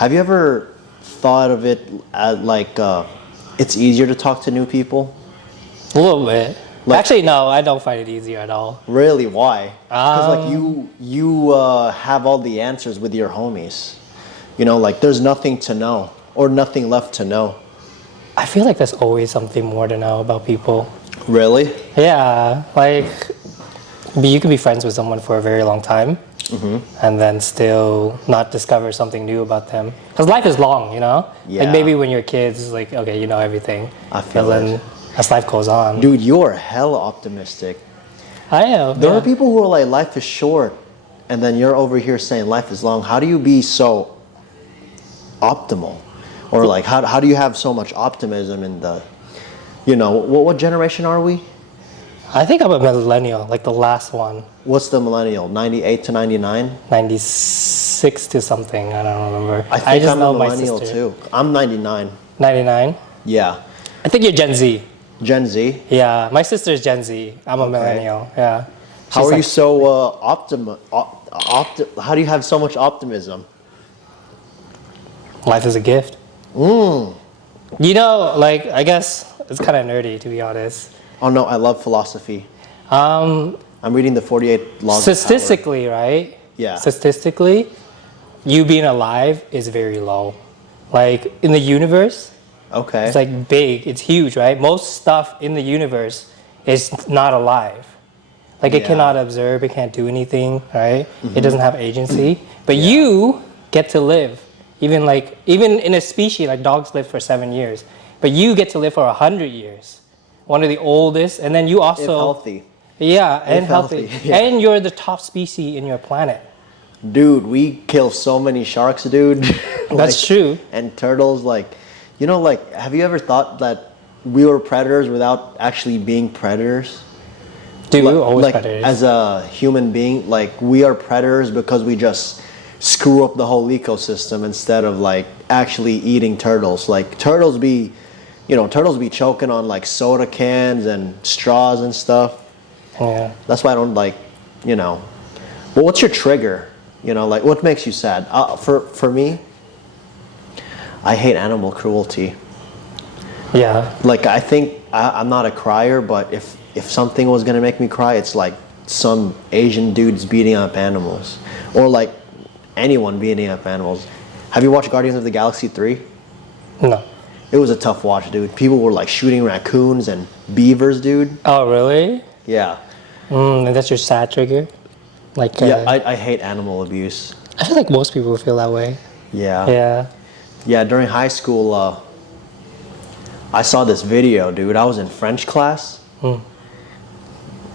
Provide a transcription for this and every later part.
Have you ever thought of it as like it's easier to talk to new people? A little bit. Like- Actually, no, I don't find it easier at all. Really? Why? Because like you have all the answers with your homies. You know, like there's nothing to know or nothing left to know. I feel like there's always something more to know about people. Really? Yeah, like you can be friends with someone for a very long time, and then still not discover something new about them. Because life is long, you know. Yeah. Like maybe when you're kids, it's like okay, you know everything. I feel But then it. as life goes on, Dude, you're hella optimistic. I am. There yeah. are people who are like, life is short, and then you're over here saying life is long. How do you be so optimal? Or like, how do you have so much optimism in the, you know, what generation are we? I think I'm a millennial, like the last one. What's the millennial? 98 to 99? 96 to something, I don't remember. I think just I'm know a my millennial sister. too. I'm 99. 99? Yeah. I think you're Gen Z. Gen Z? Yeah, my sister's Gen Z. I'm a millennial, yeah. How She's are like- you so how do you have so much optimism? Life is a gift. You know, like, I guess it's kind of nerdy, to be honest. Oh no, I love philosophy. I'm reading the 48 Laws of Power. Statistically, right? Yeah. Statistically, you being alive is very low. Like, in the universe, Okay. it's like big, it's huge, right? Most stuff in the universe is not alive. Like, it Yeah. cannot observe, it can't do anything, right? It doesn't have agency. But you get to live. Even in a species, like dogs live for 7 years. But you get to live for 100 years. One of the oldest, and then you also... If healthy. Yeah, and If healthy. healthy, yeah. And you're the top species in your planet. Dude, we kill so many sharks, dude. That's true. And turtles, like, you know, like, have you ever thought that we were predators without actually being predators? Dude, we were always Like, predators. as a human being, like, we are predators because we just screw up the whole ecosystem instead of, like, actually eating turtles. Like, turtles be choking on, like, soda cans and straws and stuff. Yeah. That's why I don't like, you know. Well, what's your trigger? You know, like what makes you sad? For me, I hate animal cruelty. Yeah. Like I think I'm not a crier, but if something was gonna make me cry, it's like some Asian dudes beating up animals, or like anyone beating up animals. Have you watched Guardians of the Galaxy 3? No. It was a tough watch, dude. People were like shooting raccoons and beavers, dude. Oh, really? Yeah. And that's your sad trigger? Like, Yeah, I hate animal abuse. I feel like most people feel that way. Yeah. Yeah. Yeah, during high school, I saw this video, dude. I was in French class.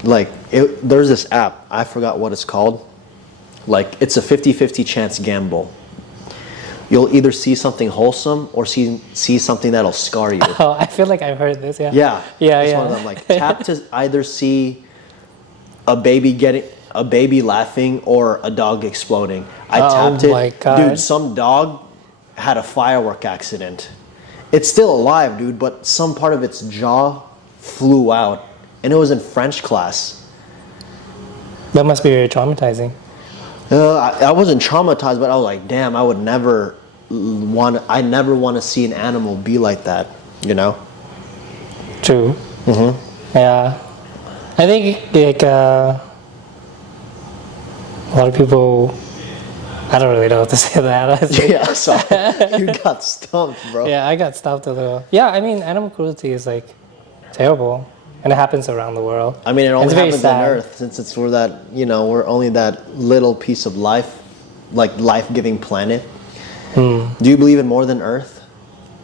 Like, there's this app. I forgot what it's called. Like, it's a 50-50 chance gamble. You'll either see something wholesome or see something that'll scar you. Oh, I feel like I've heard this, yeah. Yeah. Yeah, It's yeah. one of them. Like, tap to either see a baby laughing or a dog exploding. I tapped it. my God. Dude, some dog had a firework accident. It's still alive, dude, but some part of its jaw flew out. And it was in French class. That must be very traumatizing. I wasn't traumatized, but I was like, damn, I never want to see an animal be like that, you know? True. Yeah. I think, like, a lot of people... I don't really know what to say to that. Yeah, so you got stumped, bro. Yeah, I got stopped a little. Yeah, I mean, animal cruelty is, like, terrible. And it happens around the world. I mean, it only It's very happens on sad. Earth since we're only that little piece of life, like life-giving planet. Do you believe in more than Earth?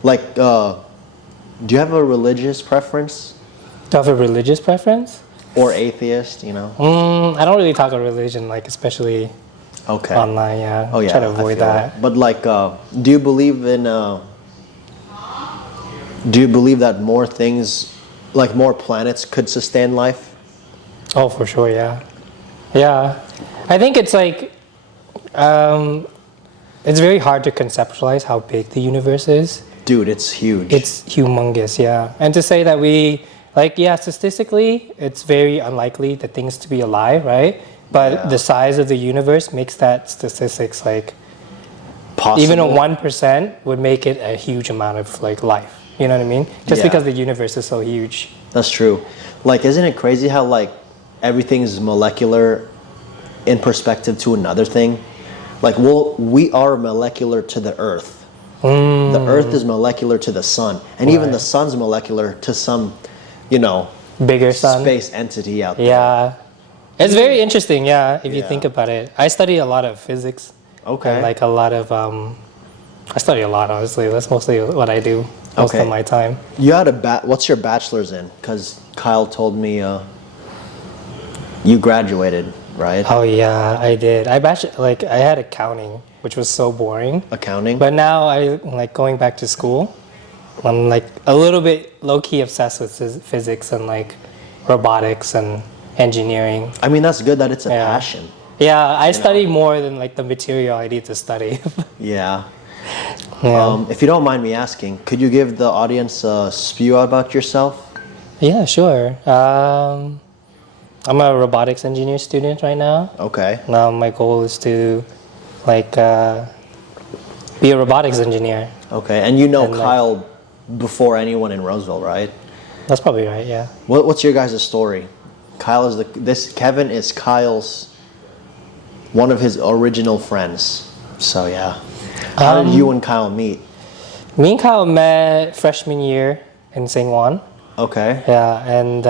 Like, do you have a religious preference? Do you have a religious preference? Or atheist, you know? I don't really talk about religion, like, especially Okay. online, yeah. Oh, yeah. Try to I avoid feel that. it. But, like, do you believe in... do you believe that more things, like more planets could sustain life? Oh, for sure, yeah. Yeah. I think it's like... it's very hard to conceptualize how big the universe is. Dude, it's huge. It's humongous, yeah. And to say that we... Like, yeah, statistically, it's very unlikely that things to be alive, right? But Yeah. the size of the universe makes that statistics, like, possible. Even a 1% would make it a huge amount of like life. You know what I mean? Just Yeah. because the universe is so huge. That's true. Like, isn't it crazy how like everything is molecular in perspective to another thing? Like, we are molecular to the Earth. The Earth is molecular to the sun, and even the sun's molecular to some, Bigger sun. space entity out there. Yeah. It's very interesting, if you think about it. I study a lot of physics. Okay. And like a lot of, I study a lot, honestly. That's mostly what I do most of my time. You had what's your bachelor's in? Because Kyle told me you graduated, right? Oh yeah, I did. I had accounting, which was so boring. Accounting? But now I like going back to school. I'm like a little bit low-key obsessed with physics and like robotics and engineering. I mean, that's good that it's a passion. Yeah, I study more than like the material I need to study. Yeah. If you don't mind me asking, could you give the audience a spew about yourself? Yeah, sure. I'm a robotics engineer student right now. Okay. Now my goal is to like be a robotics engineer. Okay, and you know Kyle before anyone in Roseville, right? That's probably right, yeah. What's your guys' story? Kevin is Kyle's one of his original friends. So yeah. How did you and Kyle meet? Me and Kyle met freshman year in St. Juan. Okay. Yeah, and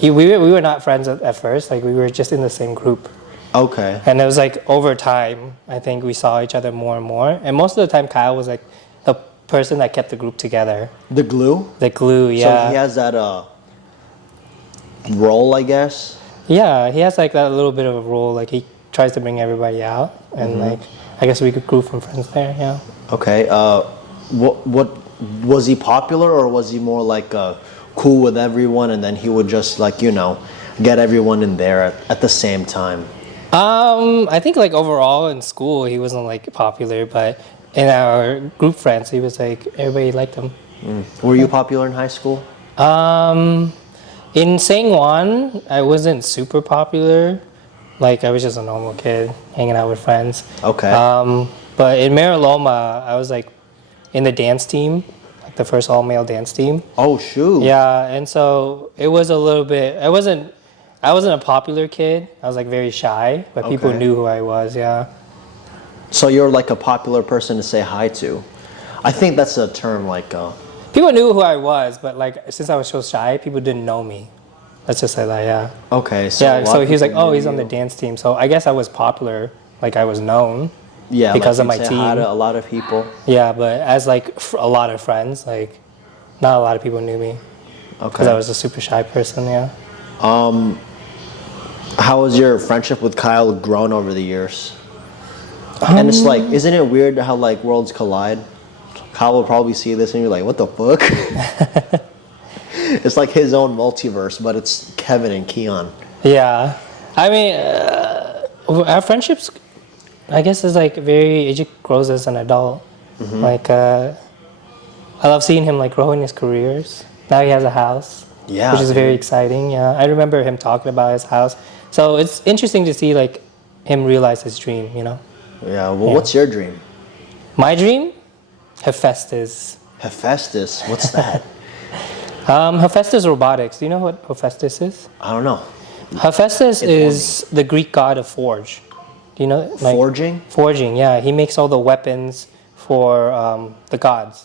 we were not friends at first. Like we were just in the same group. Okay. And it was like over time, I think we saw each other more and more. And most of the time, Kyle was like the person that kept the group together. The glue? The glue, yeah. So he has that role, I guess? Yeah, he has like that little bit of a role. Like he tries to bring everybody out. And like, I guess we grew from friends there, yeah. Okay. What was he popular, or was he more like cool with everyone, and then he would just like, get everyone in there at the same time? I think like overall in school he wasn't like popular, but in our group friends he was like everybody liked him. Were you popular in high school? In St. Juan I wasn't super popular. Like I was just a normal kid hanging out with friends. Okay. But in Mariloma I was like in the dance team, like the first all-male dance team. Oh shoot. Yeah, and so it was a little bit. I wasn't a popular kid. I was like very shy, but people knew who I was. Yeah. So you're like a popular person to say hi to. I think that's a term like. People knew who I was, but like since I was so shy, people didn't know me. Let's just say that, yeah. Okay. So yeah. So he was like, "Oh, he's on the dance team." So I guess I was popular. Like I was known. Yeah. Because like of my say team. Hi to a lot of people. Yeah, but as like a lot of friends, like not a lot of people knew me. Okay. Because I was a super shy person. Yeah. How has your friendship with Kyle grown over the years? And it's like, isn't it weird how like worlds collide? Kyle will probably see this and you're like, what the fuck? It's like his own multiverse, but it's Kevin and Kiann. Yeah. I mean, our friendships, I guess, is like it grows as an adult. Like, I love seeing him like grow in his careers. Now he has a house. Yeah. Which is very exciting. Yeah. I remember him talking about his house. So it's interesting to see like him realize his dream, Yeah. Well, what's your dream? My dream? Hephaestus. Hephaestus. What's that? Hephaestus robotics. Do you know what Hephaestus is? I don't know. Hephaestus is the Greek god of forge. Do you know? Like, Forging? Forging, yeah. He makes all the weapons for the gods.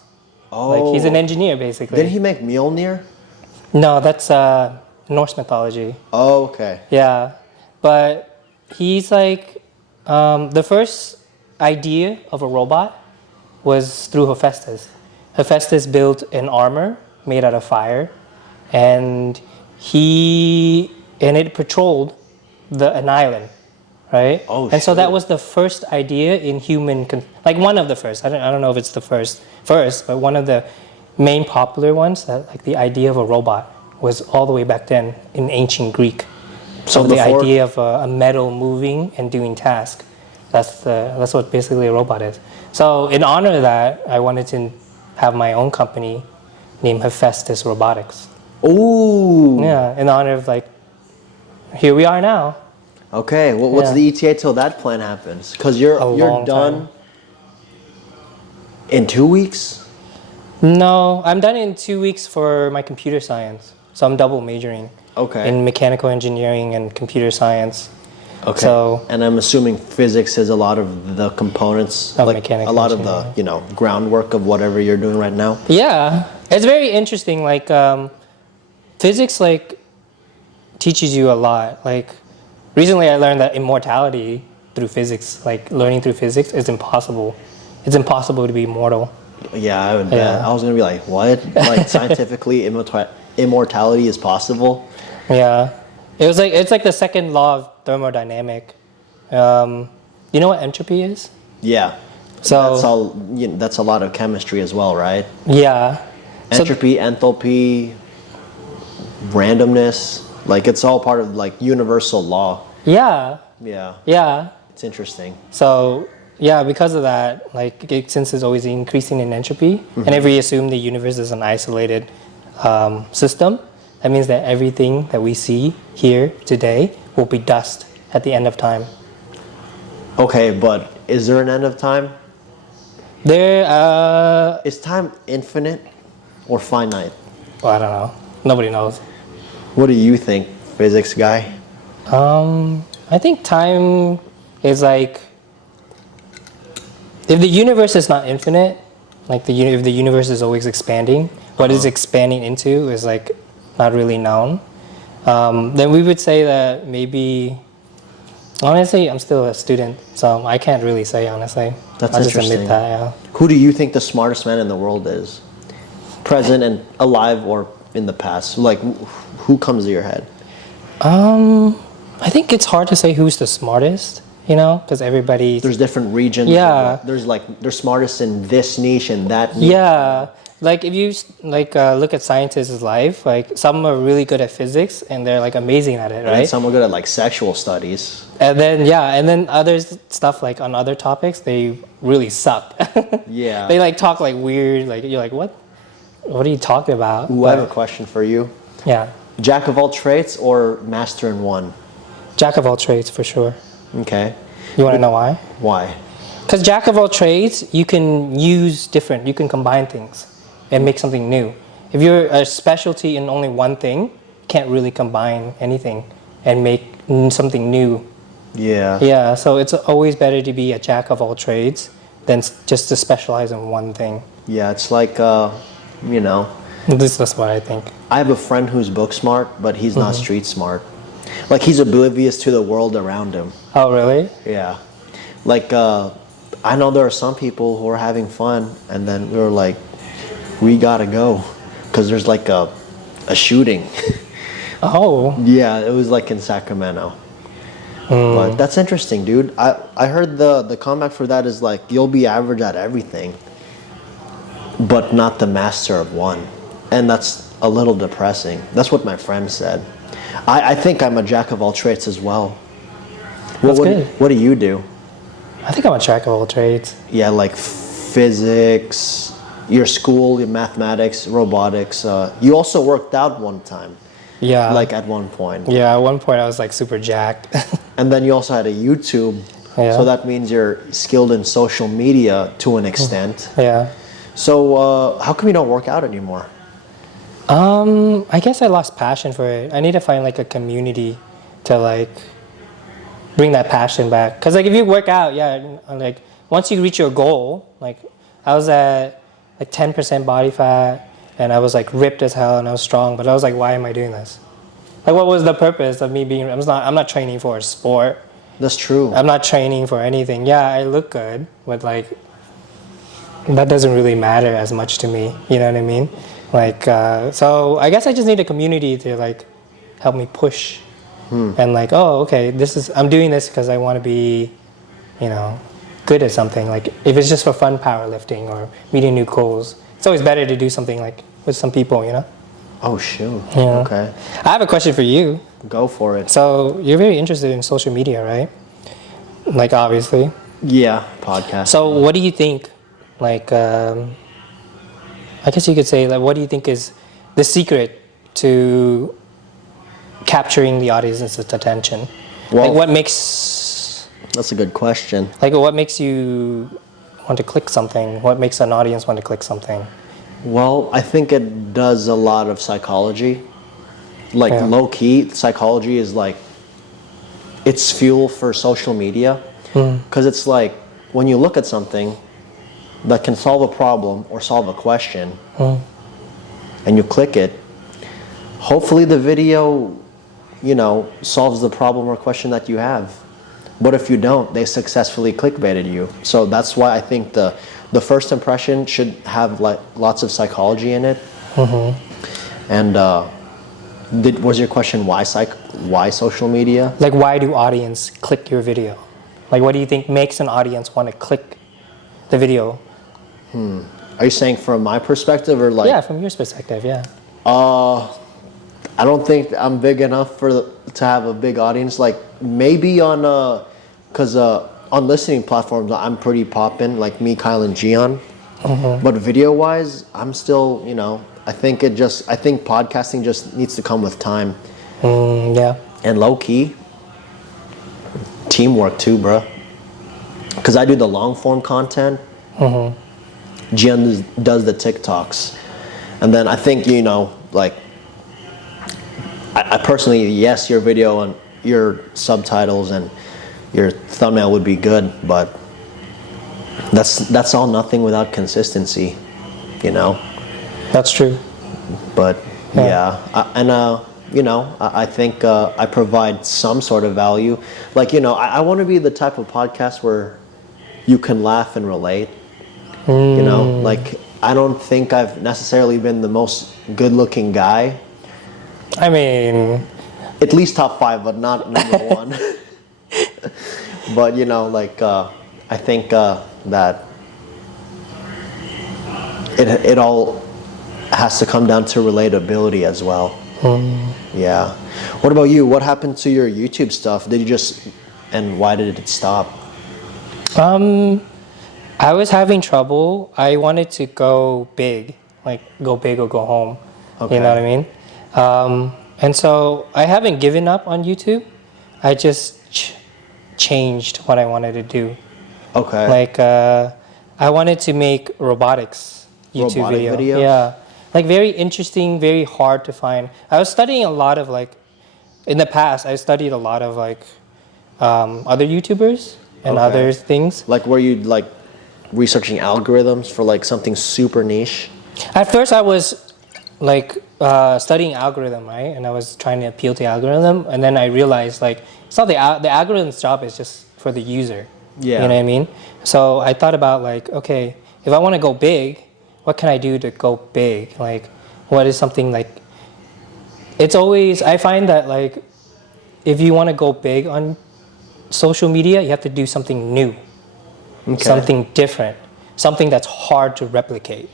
Oh. Like he's an engineer, basically. Didn't he make Mjolnir? No, that's Norse mythology. Oh, okay. Yeah, but he's like the first idea of a robot was through Hephaestus. Hephaestus built an armor made out of fire, and it patrolled an island, right? Oh, and so that shit. was the first idea in like one of the first. I don't know if it's the first, but one of the main popular ones. That like the idea of a robot was all the way back then in ancient Greek. So the idea of a metal moving and doing tasks. That's what basically a robot is. So in honor of that, I wanted to have my own company named Hephaestus Robotics. Ooh. Yeah, in honor of like, here we are now. Okay, well, what's Yeah. the ETA till that plan happens? Because you're long done time. in 2 weeks? No, I'm done in 2 weeks for my computer science. So I'm double majoring Okay. in mechanical engineering and computer science. Okay. So And I'm assuming physics is a lot of the components, Of like mechanical a lot of the, engineering. you know, groundwork of whatever you're doing right now. yeah, it's very interesting. Like physics, like teaches you a lot. Like recently, I learned that immortality through physics, like learning through physics, is impossible. It's impossible to be immortal. Yeah, I would bet. Yeah. I was gonna be like, what? Like scientifically, immortality is possible? Yeah, it's like the second law of thermodynamic. You know what entropy is? Yeah. So- that's all. You know, that's a lot of chemistry as well, right? Yeah. So Entropy, enthalpy, randomness. Like it's all part of like universal law. yeah, Yeah, yeah. it's interesting. So yeah, because of that, like since it's always increasing in entropy, and if we assume the universe is an isolated system, that means that everything that we see here today will be dust at the end of time. Okay, but is there an end of time? There, Is time infinite or finite? well, I don't know. Nobody knows. What do you think, physics guy? I think time is like, if the universe is not infinite, like if the universe is always expanding, what it's expanding into is like not really known. Then we would say that maybe. Honestly, I'm still a student, so I can't really say honestly. That's I'll just interesting. admit that. Yeah. Who do you think the smartest man in the world is? Present and alive or in the past? Like, who comes to your head? I think it's hard to say who's the smartest, you know, because everybody. There's different regions. Yeah. There's like, they're smartest in this niche and that niche. Yeah, like if you look at scientists' life, like some are really good at physics and they're like amazing at it, And then right? some are good at like sexual studies. And then others stuff like on other topics they really suck. Yeah. They like talk like weird, like you're like what? What are you talking about? Ooh, I have a But, question for you. yeah, Jack of all trades or master in one? jack of all trades for sure. Okay. You want to know why? Why? Because jack of all trades, you can you can combine things and make something new. If you're a specialty in only one thing, you can't really combine anything and make something new. Yeah. Yeah, so it's always better to be a jack of all trades than just to specialize in one thing. Yeah, it's like, you know, That's what I think. I have a friend who's book smart, but he's not street smart. Like he's oblivious to the world around him. Oh, really? Yeah. Like, I know there are some people who are having fun, and then we were like, we gotta go. Because there's like a shooting. Oh, Yeah, it was like in Sacramento. But that's interesting, dude. I heard the comeback for that is like, you'll be average at everything, but not the master of one. And that's a little depressing. That's what my friend said. I think I'm a jack of all trades as well. That's good. What do you do? I think I'm a jack of all trades. Yeah, like physics, your school, your mathematics, robotics. You also worked out one time, Yeah. like at one point. Yeah, at one point I was like super jacked. And then you also had a YouTube. Yeah. So that means you're skilled in social media to an extent. Yeah. So how come you don't work out anymore? I guess I lost passion for it. I need to find like a community to like bring that passion back. Cause like if you work out, yeah, like once you reach your goal, like I was at like 10% body fat and I was like ripped as hell and I was strong, but I was like, why am I doing this? Like what was the purpose of me being, I'm not training for a sport. That's true. I'm not training for anything. Yeah, I look good, but like that doesn't really matter as much to me. You know what I mean? Like, so I guess I just need a community to like help me push and like, oh, okay, I'm doing this because I want to be, you know, good at something. Like if it's just for fun powerlifting or meeting new goals, it's always better to do something like with some people, you know? Oh, shoot. Yeah. Okay. I have a question for you. Go for it. So you're very interested in social media, right? Like obviously. Yeah, podcast. So what do you think, like, I guess you could say, like, what do you think is the secret to capturing the audience's attention? Well, like what makes that's a good question. like what makes you want to click something? What makes an audience want to click something? Well, I think it does a lot of psychology. Like Yeah. low key, psychology is like it's fuel for social media because it's like when you look at something that can solve a problem or solve a question and you click it, hopefully the video, solves the problem or question that you have. But if you don't, they successfully clickbaited you. So that's why I think the first impression should have like lots of psychology in it. And was your question why social media? Like, why do audience click your video? Like, what do you think makes an audience want to click the video? Are you saying from my perspective or like? Yeah, from your perspective, yeah. I don't think I'm big enough to have a big audience. Like maybe on because on listening platforms I'm pretty poppin', like me, Kyle, and Kiann. But video wise, I'm still I think podcasting just needs to come with time. Yeah. And low key, teamwork too, bro. Because I do the long form content. Kiann does the TikToks, and then I think like. I personally, yes, your video and your subtitles and your thumbnail would be good, but that's all nothing without consistency, That's true. But I think I provide some sort of value. Like I want to be the type of podcast where you can laugh and relate. Like I don't think I've necessarily been the most good-looking guy. I mean, at least top 5, but not number 1. But I think that it all has to come down to relatability as well. Yeah. What about you? What happened to your YouTube stuff? And why did it stop? I was having trouble. I wanted to go big, like go big or go home. Okay. You know what I mean? And so I haven't given up on YouTube. I just changed what I wanted to do. Okay. Like I wanted to make robotics YouTube videos? Yeah, like very interesting, very hard to find. I was studying a lot of in the past. I studied a lot of other YouTubers and other things. Like were you researching algorithms for something super niche? At first, I was studying algorithm, right? And I was trying to appeal to algorithm, and then I realized it's not the algorithm's job is just for the user. Yeah. You know what I mean? So I thought about okay, if I want to go big, what can I do to go big? What is something it's always, I find that if you want to go big on social media, you have to do something new, something different, something that's hard to replicate.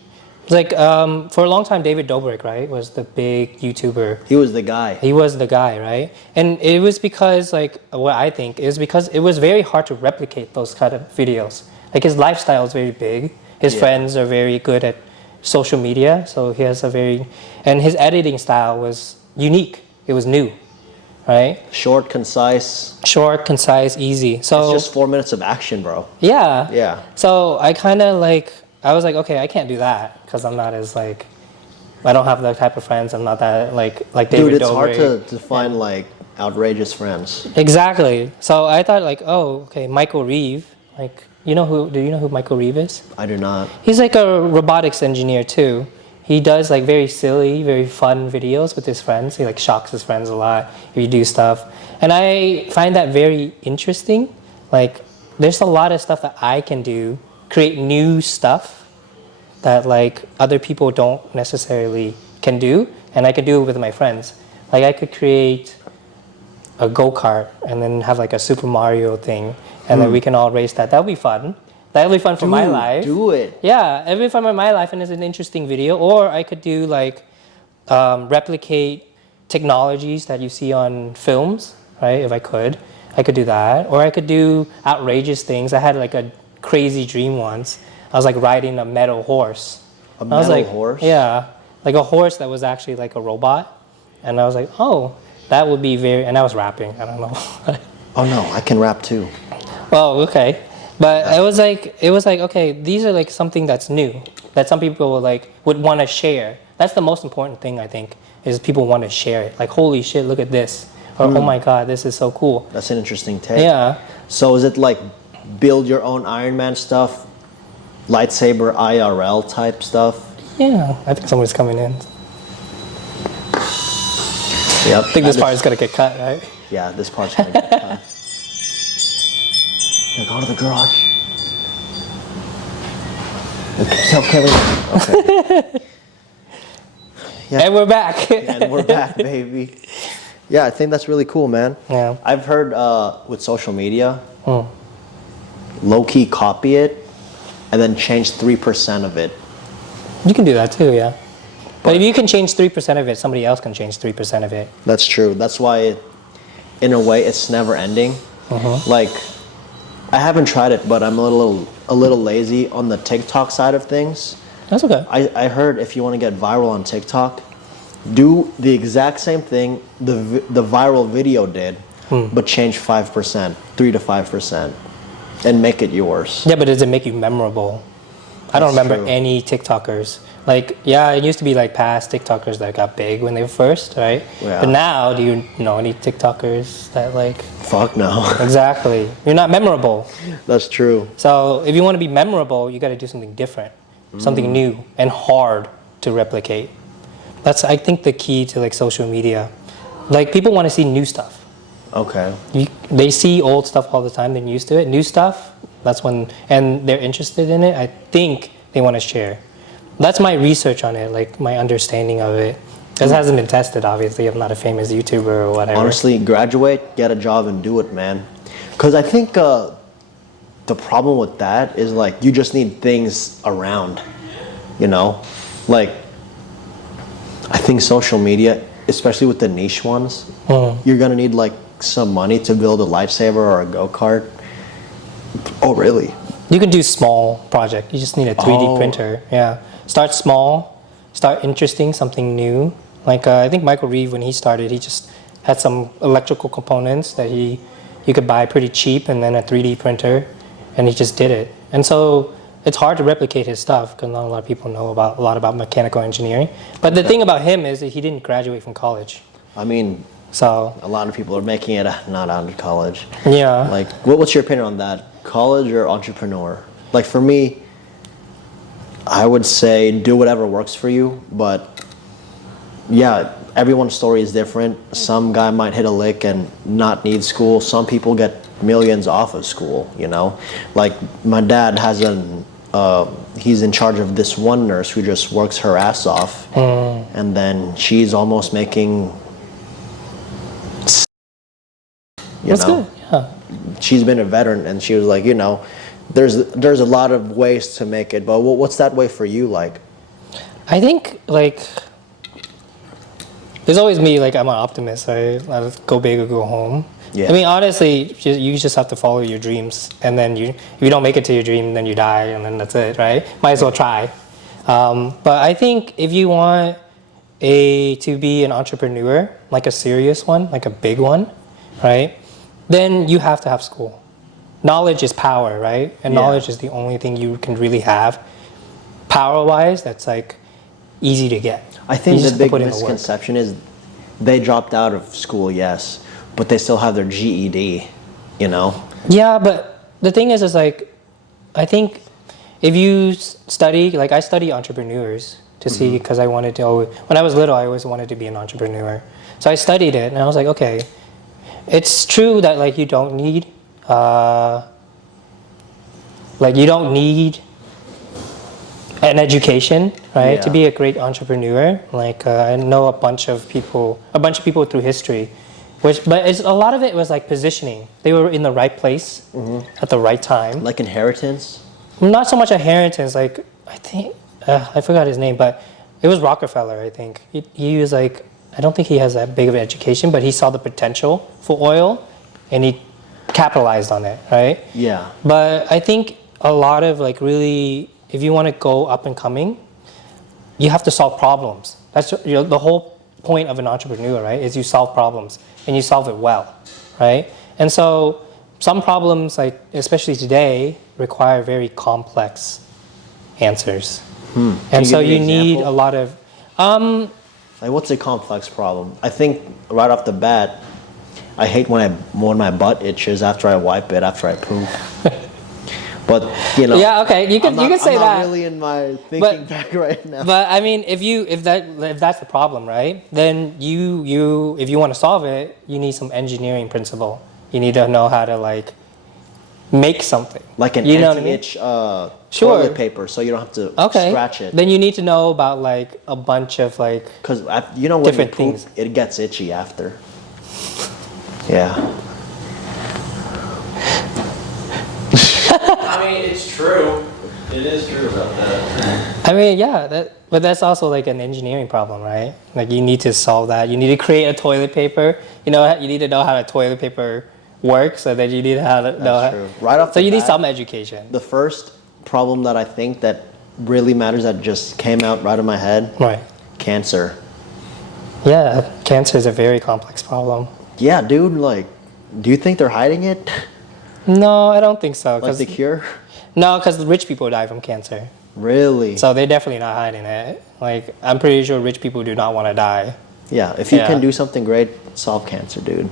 For a long time, David Dobrik, right, was the big YouTuber. He was the guy. He was the guy, right? And it was because, what I think is because it was very hard to replicate those kind of videos. His lifestyle is very big. His friends are very good at social media, so he has and his editing style was unique. It was new, right? Short, concise, easy. So it's just 4 minutes of action, bro. Yeah. Yeah. So I kind of I was okay, I can't do that because I'm not as I don't have that type of friends. I'm not that like David Dude, it's Dobrik. hard to find outrageous friends. Exactly. So I thought oh, okay, Michael Reeve. Do you know who Michael Reeve is? I do not. He's a robotics engineer too. He does very silly, very fun videos with his friends. He shocks his friends a lot if you do stuff. And I find that very interesting. There's a lot of stuff that I can do, create new stuff that other people don't necessarily can do, and I could do it with my friends. I could create a go-kart and then have a Super Mario thing, and then we can all race that. That would be fun. That would be fun for my life. Do it. Yeah, it would be fun for my life, and it's an interesting video. Or I could do replicate technologies that you see on films, right? If I could do that. Or I could do outrageous things. I had a crazy dream once. I was riding a metal horse. A metal horse? Yeah, a horse that was actually a robot. And I was oh, that would be and I was rapping. I don't know. Oh no, I can rap too. Oh, okay. But it was like, okay, these are like something that's new that some people would want to share. That's the most important thing, I think, is people want to share it. Like, holy shit, look at this. Or, oh my God, this is so cool. That's an interesting take. Yeah. So is it like build your own Iron Man stuff, lightsaber IRL type stuff? Yeah, I think someone's coming in. Yep. I think this part is going to get cut, right? Yeah, this part's gonna get cut. Yeah, go to the garage. Tell Kevin. Okay. Yeah. And we're back. And we're back, baby. Yeah, I think that's really cool, man. Yeah. I've heard with social media, low-key copy it and then change 3% of it. You can do that too, yeah. But if you can change 3% of it, somebody else can change 3% of it. That's true. That's why, in a way, it's never ending. Like, I haven't tried it, but I'm a little lazy on the TikTok side of things. That's okay. I heard if you want to get viral on TikTok, do the exact same thing the viral video did, but change 5%, 3 to 5%, and make it yours. Yeah, but does it make you memorable? I don't remember any TikTokers. Like, yeah, it used to be like past TikTokers that got big when they were first, right? Yeah. But now, do you know any TikTokers that like... Fuck no. Exactly. You're not memorable. That's true. So if you want to be memorable, you got to do something different, something new and hard to replicate. That's, I think, the key to like social media. Like, people want to see new stuff. Okay. They see old stuff all the time. They're used to it. New stuff, that's when, and they're interested in it. I think they want to share. That's my research on it, like my understanding of it. This hasn't been tested, obviously. I'm not a famous YouTuber or whatever. Honestly, graduate, get a job, and do it, man. Because I think the problem with that is like you just need things around, you know? Like, I think social media, especially with the niche ones, you're gonna need like some money to build a lightsaber or a go-kart. Oh, really? You can do small project. You just need a 3D printer. Yeah. Start small. Start interesting, something new. Like I think Michael Reeve, when he started, he just had some electrical components that you could buy pretty cheap, and then a 3D printer, and he just did it. And so it's hard to replicate his stuff because not a lot of people know a lot about mechanical engineering. But the thing about him is that he didn't graduate from college. I mean, so a lot of people are making it not out of college. Yeah. Like, what's your opinion on that? College or entrepreneur? Like, for me, I would say do whatever works for you, but yeah, everyone's story is different. Some guy might hit a lick and not need school. Some people get millions off of school, you know? Like, my dad has he's in charge of this one nurse who just works her ass off, and then she's almost making, That's good, yeah. She's been a veteran, and she was like, you know, there's a lot of ways to make it, but what's that way for you like? I think, like, there's always me, like, I'm an optimist, right? I go big or go home. Yeah. I mean, honestly, you just have to follow your dreams, and then if you don't make it to your dream, then you die, and then that's it, right? Might as well try. But I think if you want to be an entrepreneur, like a serious one, like a big one, right? Then you have to have school. Knowledge is power, right? And knowledge is the only thing you can really have. Power-wise, that's like easy to get. I think the big misconception is they dropped out of school, yes, but they still have their GED, you know? Yeah, but the thing is like, I think if you study, like I study entrepreneurs to see, because I wanted to, when I was little, I always wanted to be an entrepreneur. So I studied it, and I was like, okay, it's true that like you don't need an education, right, to be a great entrepreneur. Like I know a bunch of people through history, but a lot of it was like positioning. They were in the right place at the right time. Like inheritance? Not so much inheritance. Like I think I forgot his name, but it was Rockefeller. I think he was like, I don't think he has that big of an education, but he saw the potential for oil, and he capitalized on it, right? Yeah. But I think a lot of like really, if you want to go up and coming, you have to solve problems. That's the whole point of an entrepreneur, right? Is you solve problems and you solve it well, right? And so some problems, like especially today, require very complex answers. And so you need a lot of Like, what's a complex problem? I think right off the bat, I hate when my butt itches after I wipe it after I poop. But you know, yeah, okay, you can say I'm that. not really in my thinking back right now. But I mean, if that's the problem, right? Then if you want to solve it, you need some engineering principle. You need to know how to like make something. Like an you know what I mean? anti-itch Sure. toilet paper, so you don't have to scratch it. Then you need to know about like a bunch of like Because you know when different you poop, things. it gets itchy after. Yeah. I mean, it's true. It is true about that. I mean, yeah, but that's also like an engineering problem, right? Like you need to solve that. You need to create a toilet paper. You need to know how a toilet paper works, so that you need to know. That's true. Right off So the you need bat, some education. The first problem that I think that really matters that just came out right in my head, Right. cancer. Yeah, cancer is a very complex problem. Yeah, dude, like, do you think they're hiding it? No, I don't think so. Like the cure? No, because rich people die from cancer. Really? So they're definitely not hiding it. Like, I'm pretty sure rich people do not want to die. Yeah, if you Yeah. can do something great, solve cancer, dude.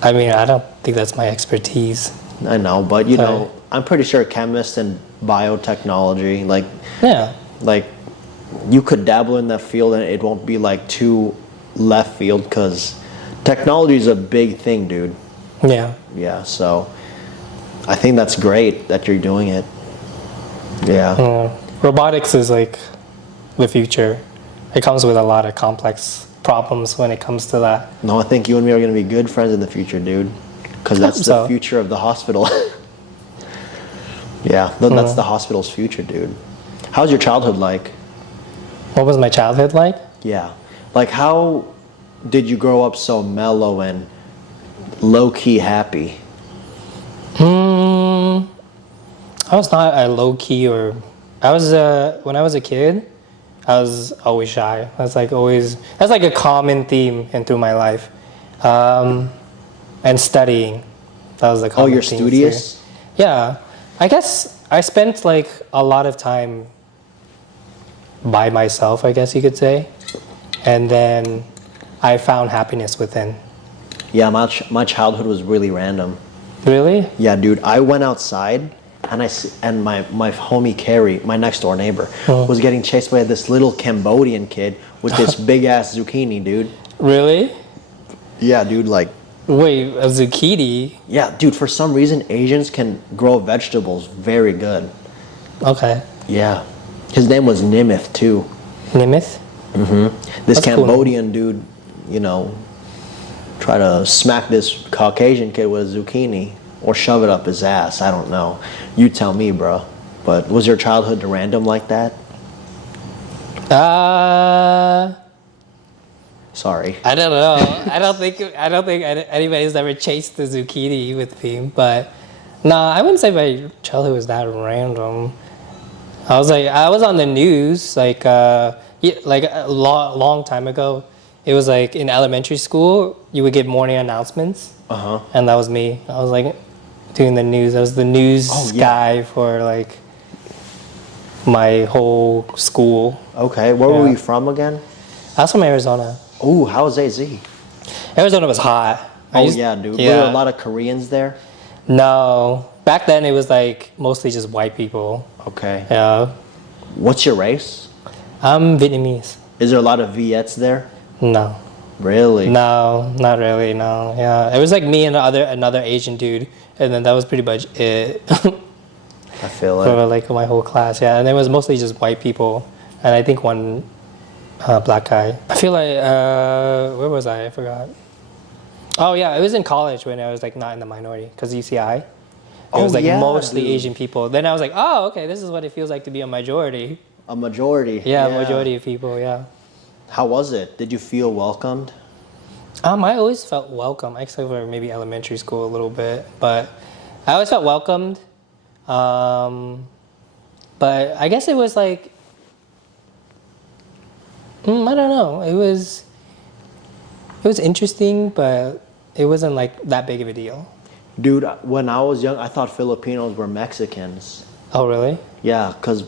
I mean, I don't think that's my expertise. I know, but you Sorry. know, I'm pretty sure chemists and biotechnology, Yeah. like you could dabble in that field and it won't be like too left field because technology is a big thing, dude. Yeah. Yeah, so I think that's great that you're doing it. Yeah. Robotics is like the future. It comes with a lot of complex problems when it comes to that. No, I think you and me are going to be good friends in the future, dude. Because that's the so. future of the hospital. Yeah, that's the hospital's future, dude. How's your childhood like? What was my childhood like? Yeah. Like, how did you grow up so mellow and low-key happy? I was not a low key I was when I was a kid, I was always shy. That's like a common theme through my life. And studying, that was the common You're theme studious? too. Yeah, I guess I spent like a lot of time by myself, I guess you could say, and then I found happiness within. Yeah, my childhood was really random. Really? Yeah, dude, I went outside and my homie Carrie, my next door neighbor, was getting chased by this little Cambodian kid with this big ass zucchini, dude. Really? Yeah, dude, like. Wait, a zucchini? Yeah, dude, for some reason Asians can grow vegetables very good. Okay. Yeah. His name was Nimith too. Nimith? This That's cool. Cambodian dude, try to smack this Caucasian kid with a zucchini or shove it up his ass. I don't know. You tell me, bro. But was your childhood random like that? Sorry. I don't know. I don't think anybody's ever chased the zucchini with me. But no, I wouldn't say my childhood was that random. I was on the news like a long time ago. It was like in elementary school, you would get morning announcements. And that was me. I was like doing the news. I was the news guy for like my whole school. Okay, where were you from again? I was from Arizona. Ooh, how was AZ? Arizona was hot. Yeah, dude. Were there a lot of Koreans there? No. Back then it was like mostly just white people. Okay. Yeah. What's your race? I'm Vietnamese. Is there a lot of Viets there? No. Really? No, not really, no. Yeah. It was like me and another Asian dude, and then that was pretty much it. I feel it. For like my whole class, yeah. And it was mostly just white people, and I think one black guy. I feel like where was I? I forgot. Oh yeah, it was in college when I was like not in the minority because UCI. It was like mostly dude. Asian people. Then I was like, oh okay, this is what it feels like to be a majority. A majority. Yeah, a majority of people. Yeah. How was it? Did you feel welcomed? I always felt welcome, except for maybe elementary school a little bit, but I always felt welcomed. But I guess it was like, I don't know. It was interesting, but it wasn't like that big of a deal. Dude, when I was young, I thought Filipinos were Mexicans. Oh, really? Yeah, because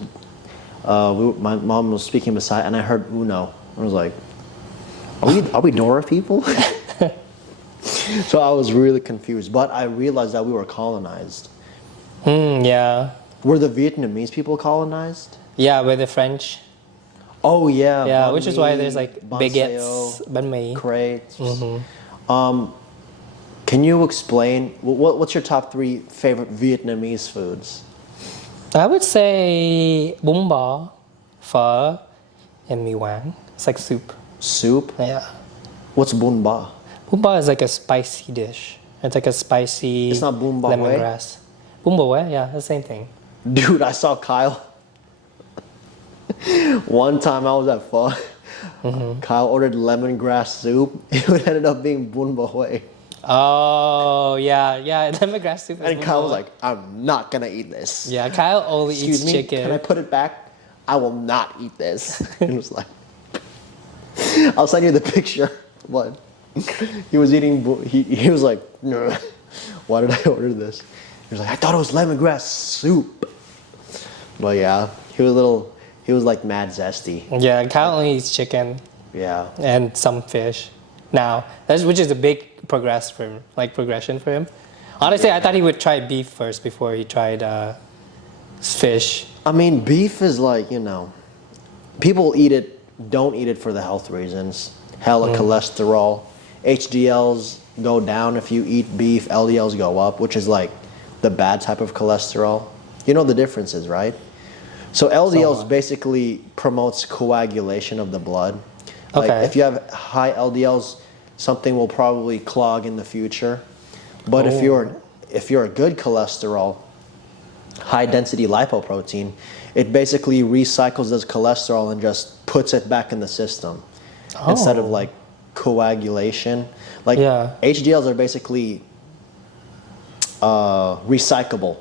my mom was speaking beside, and I heard uno. I was like, are we Dora people? So I was really confused, but I realized that we were colonized. Yeah. Were the Vietnamese people colonized? Yeah, with the French. Oh yeah. Yeah, banh which is why mi, there's like banh baguettes, xeo, banh mi. crepes. Can you explain what's your top 3 favorite Vietnamese foods? I would say bún bò, phở, and mì Quảng. It's like soup. Soup? Yeah. What's bún ba? Bún bò is like a spicy dish. It's like a spicy It's not bún bò huế? lemongrass. Bún bò huế, yeah, the same thing. Dude, I saw Kyle. One time I was at pho. Kyle ordered lemongrass soup. It ended up being bún bò huế. Oh, yeah, lemongrass soup is And bún Kyle bò. was like, I'm not gonna eat this. Yeah, Kyle only Excuse eats me, chicken. can I put it back? I will not eat this. He was like, I'll send you the picture. But he was eating, he was like, no, why did I order this? He was like, I thought it was lemongrass soup. But yeah, he was like mad zesty. Yeah, Kyle only eats chicken Yeah. and some fish. Now, which is a big progression for him. Honestly, I thought he would try beef first before he tried fish. I mean, beef is like, people don't eat it for the health reasons. Hella cholesterol. HDLs go down if you eat beef, LDLs go up, which is like the bad type of cholesterol. You know the differences, right? So LDLs basically promotes coagulation of the blood. Like Okay. if you have high LDLs, something will probably clog in the future. But if you're a good cholesterol, high density lipoprotein, it basically recycles this cholesterol and just puts it back in the system instead of like coagulation. Like HDLs are basically recyclable.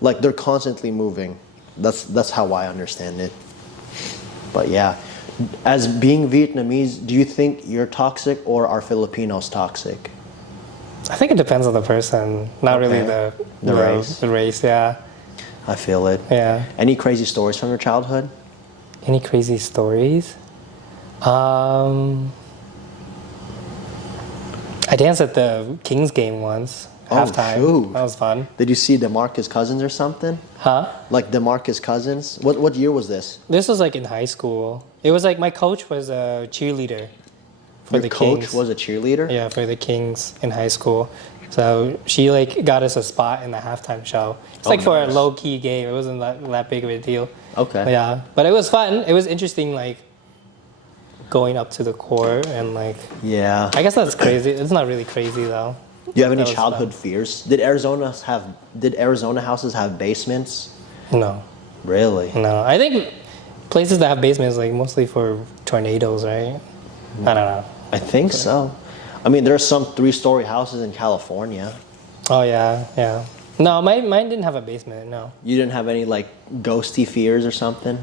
Like they're constantly moving. That's how I understand it. But yeah, as being Vietnamese, do you think you're toxic or are Filipinos toxic? I think it depends on the person, not really Okay. the race. The race, yeah. I feel it. Yeah. Any crazy stories from your childhood? Any crazy stories? I danced at the Kings game once, halftime. shoot. That was fun. Did you see DeMarcus Cousins or something? Huh? Like DeMarcus Cousins? What year was this? This was like in high school. It was like my coach was a cheerleader for Your the coach Kings. was a cheerleader? Yeah, for the Kings in high school. So she like got us a spot in the halftime show. It's like for a nice. low key game. It wasn't that big of a deal. Okay. Yeah, but it was fun. It was interesting, like going up to the court and like. Yeah. I guess that's crazy. It's not really crazy though. Do you have any That was childhood fears? Did Arizona houses have basements? No, Really? no. I think places that have basements like mostly for tornadoes, right? I don't know. I think so. I mean, there are some 3-story houses in California. Oh yeah, yeah. No, mine didn't have a basement. No. You didn't have any like ghosty fears or something?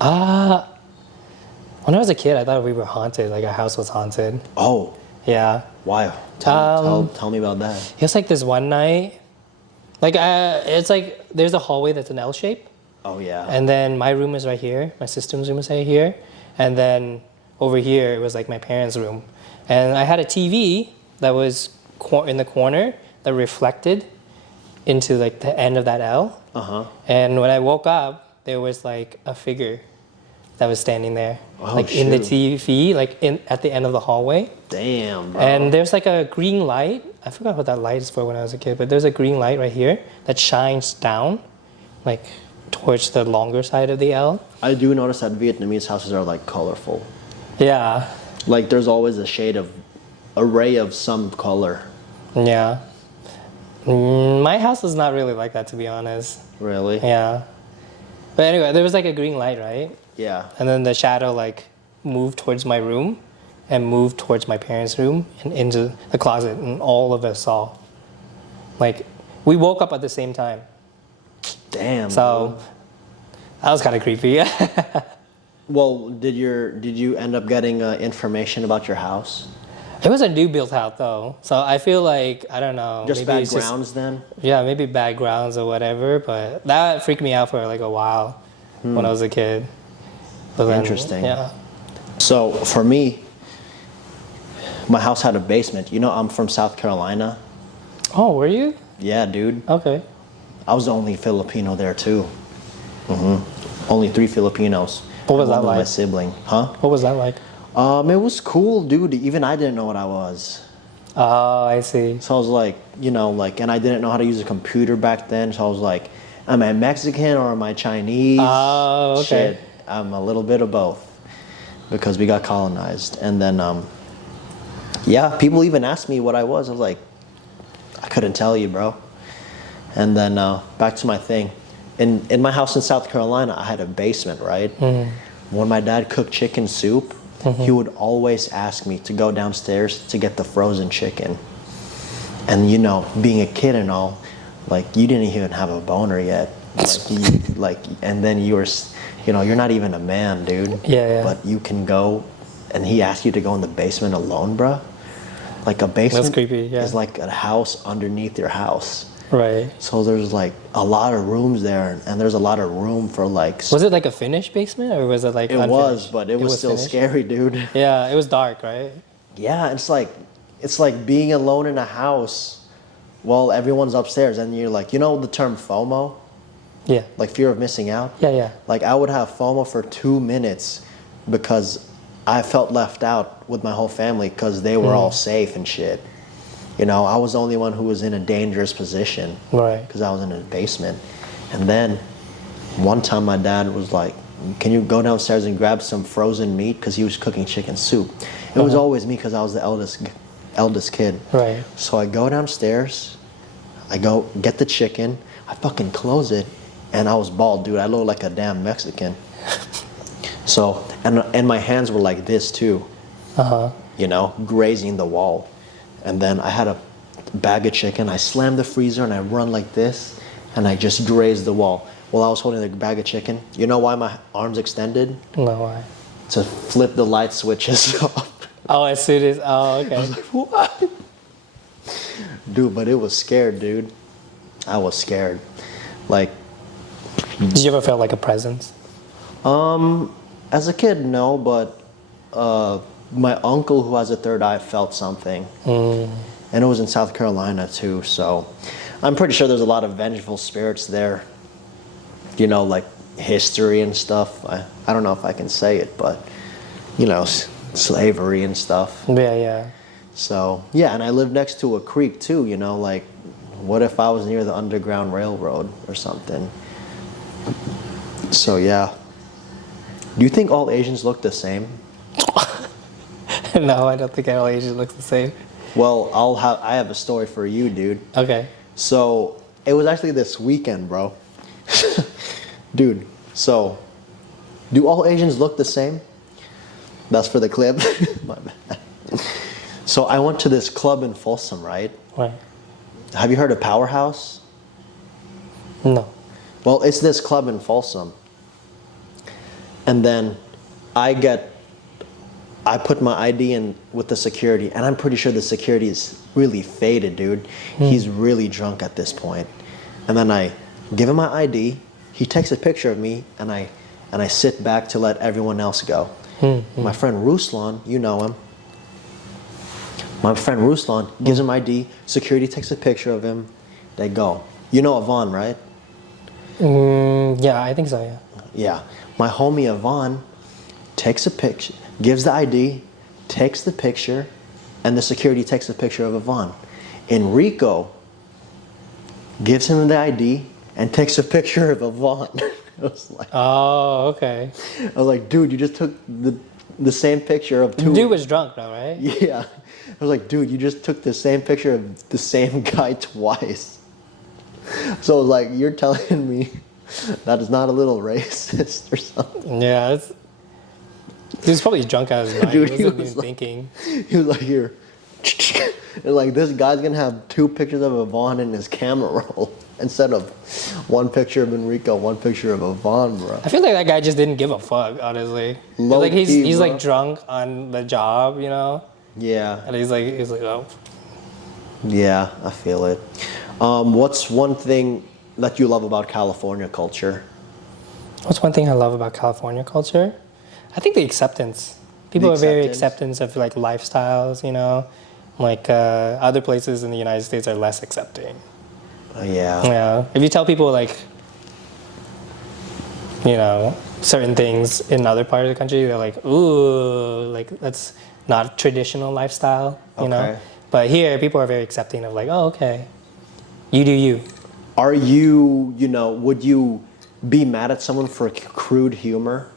When I was a kid, I thought we were haunted. Like our house was haunted. Oh, Yeah. why? Tell me about that. It was like this one night. Like it's like there's a hallway that's an L shape, Oh yeah. and then my room is right here. My sister's room is right here, and then over here it was like my parents' room, and I had a TV that was in the corner that reflected into like the end of that L. And when I woke up, there was like a figure that was standing there, Oh, like in the shoot. TV, like at the end of the hallway. Damn, bro. And there's like a green light. I forgot what that light is for when I was a kid, but there's a green light right here that shines down, like towards the longer side of the L. I do notice that Vietnamese houses are like colorful. Yeah, Like there's always a shade of array of some color. yeah. My house is not really like that, to be honest. Really? Yeah. But anyway, there was like a green light, right? Yeah. And then the shadow like moved towards my room and moved towards my parents' room and into the closet, and all of us saw. Like, we woke up at the same time. Damn. So that was kind of creepy. Well, did you end up getting information about your house? It was a new built house though, so I feel like I don't know. Just maybe bad it's grounds then? yeah, maybe bad grounds or whatever. But that freaked me out for like a while when I was a kid. But then, Interesting. Yeah. So for me, my house had a basement. You know, I'm from South Carolina. Oh, were you? Yeah, dude. Okay. I was the only Filipino there too. Only 3 Filipinos. What was And that one like? My sibling, huh? What was that like? It was cool, dude. Even I didn't know what I was. Oh, I see. So I was like, you know, like, and I didn't know how to use a computer back then. So I was like, am I Mexican or am I Chinese? Oh, okay. Shit, I'm a little bit of both because we got colonized. And then, yeah, people even asked me what I was. I was like, I couldn't tell you, bro. And then back to my thing. In my house in South Carolina, I had a basement, right? When my dad cooked chicken soup, he would always ask me to go downstairs to get the frozen chicken. And you know, being a kid and all, like you didn't even have a boner yet. And then you were, you know, you're not even a man, dude. Yeah. But you can go, and he asked you to go in the basement alone, bruh. Like a basement That's creepy, yeah. is like a house underneath your house. Right. So there's like a lot of rooms there, and there's a lot of room for like. Was it like a finished basement or was it like It unfinished? was, but it was still finished? scary, dude. Yeah, it was dark, right? Yeah, it's like being alone in a house while everyone's upstairs, and you're like, you know the term FOMO, Yeah. like fear of missing out. Yeah. Like I would have FOMO for 2 minutes because I felt left out with my whole family because they were all safe and shit. You know, I was the only one who was in a dangerous position. Right. Because I was in a basement. And then one time my dad was like, can you go downstairs and grab some frozen meat? Because he was cooking chicken soup. It was always me because I was the eldest kid. Right. So I go downstairs, I go get the chicken, I fucking close it, and I was bald, dude. I looked like a damn Mexican. So, and my hands were like this too. You know, grazing the wall. And then I had a bag of chicken. I slammed the freezer and I run like this, and I just grazed the wall while I was holding the bag of chicken. You know why my arms extended? No, why? To flip the light switches off. Oh, as soon as, oh, okay. What? Dude, but it was scared, dude. I was scared. Like, Did you ever feel like a presence? as a kid, no, but my uncle who has a third eye felt something. And it was in South Carolina too, so I'm pretty sure there's a lot of vengeful spirits there. You know, like history and stuff. I don't know if I can say it, but you know, slavery and stuff. Yeah. So yeah, and I live next to a creek too, you know, like what if I was near the Underground Railroad or something? So yeah. Do you think all Asians look the same? No, I don't think all Asians look the same. Well, I have a story for you, dude. Okay. So it was actually this weekend, bro. Dude, so do all Asians look the same? That's for the clip. My bad. So I went to this club in Folsom, right? Right. Have you heard of Powerhouse? No. Well, it's this club in Folsom. And then I put my ID in with the security, and I'm pretty sure the security is really faded, dude. He's really drunk at this point. And then I give him my ID, he takes a picture of me, and I sit back to let everyone else go. My friend Ruslan, you know him. My friend Ruslan gives him ID, security takes a picture of him, they go. You know Yvonne, right? Yeah, I think so, yeah. Yeah. My homie Yvonne takes a picture, gives the ID, takes the picture, and the security takes a picture of Yvonne. Enrico gives him the ID and takes a picture of Yvonne. I was like, Oh, okay. I was like, dude, you just took the same picture of two. Dude was drunk though, right? Yeah. I was like, dude, you just took the same picture of the same guy twice. So I was like, you're telling me that is not a little racist or something? Yeah, he was probably drunk out of his mind. Dude, He he wasn't was even like- thinking. He was like, here. And like, this guy's gonna have 2 pictures of Yvonne in his camera roll instead of 1 picture of Enrico, 1 picture of Yvonne, bro. I feel like that guy just didn't give a fuck, honestly. Low Like key, he's bro. like drunk on the job, you know? Yeah. And he's like, oh. Yeah, I feel it. What's one thing that you love about California culture? What's one thing I love about California culture? I think the acceptance. People are very acceptance of like lifestyles, you know. Like other places in the United States are less accepting. Yeah. Yeah. If you tell people like, you know, certain things in other part of the country, they're like, ooh, like that's not traditional lifestyle, you know. Okay. But here, people are very accepting of like, oh, okay, you do you. Are you, would you be mad at someone for crude humor?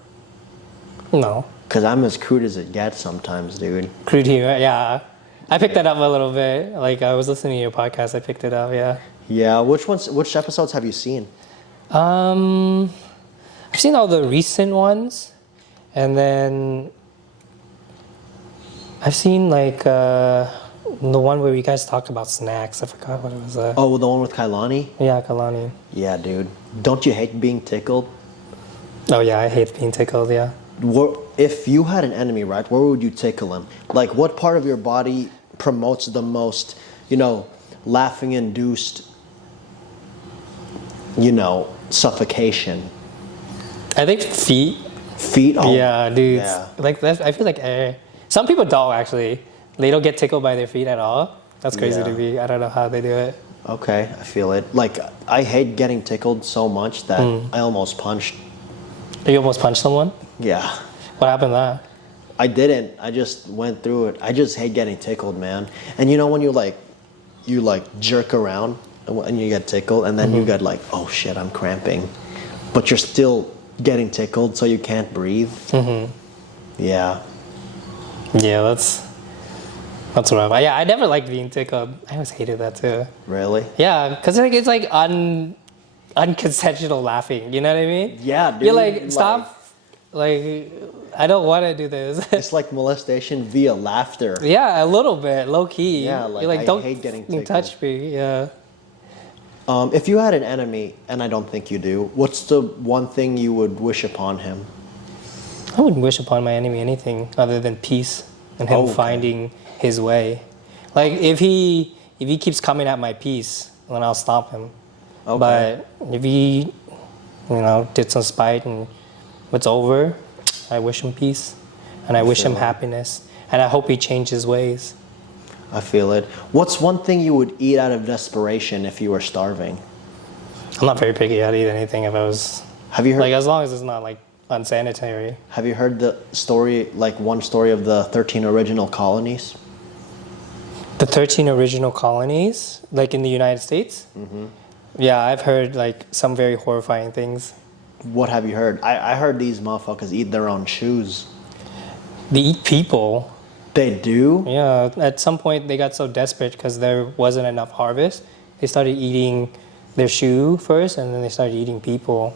No. Because I'm as crude as it gets sometimes, dude. Crude humor, yeah. I picked that up a little bit. Like I was listening to your podcast, I picked it up, yeah. Yeah, which episodes have you seen? I've seen all the recent ones, and then I've seen like the one where you guys talked about snacks. I forgot what it was. Oh, the one with Kailani? Yeah, Kalani. Yeah, dude. Don't you hate being tickled? Oh yeah, I hate being tickled, yeah. If you had an enemy, right, where would you tickle him? Like, what part of your body promotes the most, laughing induced, suffocation? I think feet. Feet? Oh, Yeah, dude. yeah. Like that's, I feel like some people don't actually. They don't get tickled by their feet at all. That's crazy Yeah. to me. I don't know how they do it. Okay, I feel it. Like, I hate getting tickled so much that I almost punched. You almost punched someone? Yeah. What happened to that? I didn't. I just went through it. I just hate getting tickled, man. And when you jerk around and you get tickled, and then you get like, oh shit, I'm cramping. But you're still getting tickled, so you can't breathe. Yeah. Yeah, that's rough. Yeah, I never liked being tickled. I always hated that too. Really? Yeah, because it's like unconsensual laughing. You know what I mean? Yeah, dude. You're like, stop. Like, I don't want to do this. It's like molestation via laughter. Yeah, a little bit, low key. Yeah, like, You're like, I don't hate getting fucking tickled. touch me. Yeah. If you had an enemy, and I don't think you do, what's the one thing you would wish upon him? I wouldn't wish upon my enemy anything other than peace and him finding his way. Like if he keeps coming at my peace, then I'll stop him. Okay. But if he, did some spite and it's over, I wish him peace, and I wish him happiness, and I hope he changes ways. I feel it. What's one thing you would eat out of desperation if you were starving? I'm not very picky. I'd eat anything if I was. Have you heard? Like as long as it's not like unsanitary. Have you heard the story, like one story of the 13 original colonies? The 13 original colonies, like in the United States? Mm-hmm. Yeah, I've heard like some very horrifying things. What have you heard? I heard these motherfuckers eat their own shoes. They eat people. They do? Yeah, at some point they got so desperate because there wasn't enough harvest. They started eating their shoe first, and then they started eating people.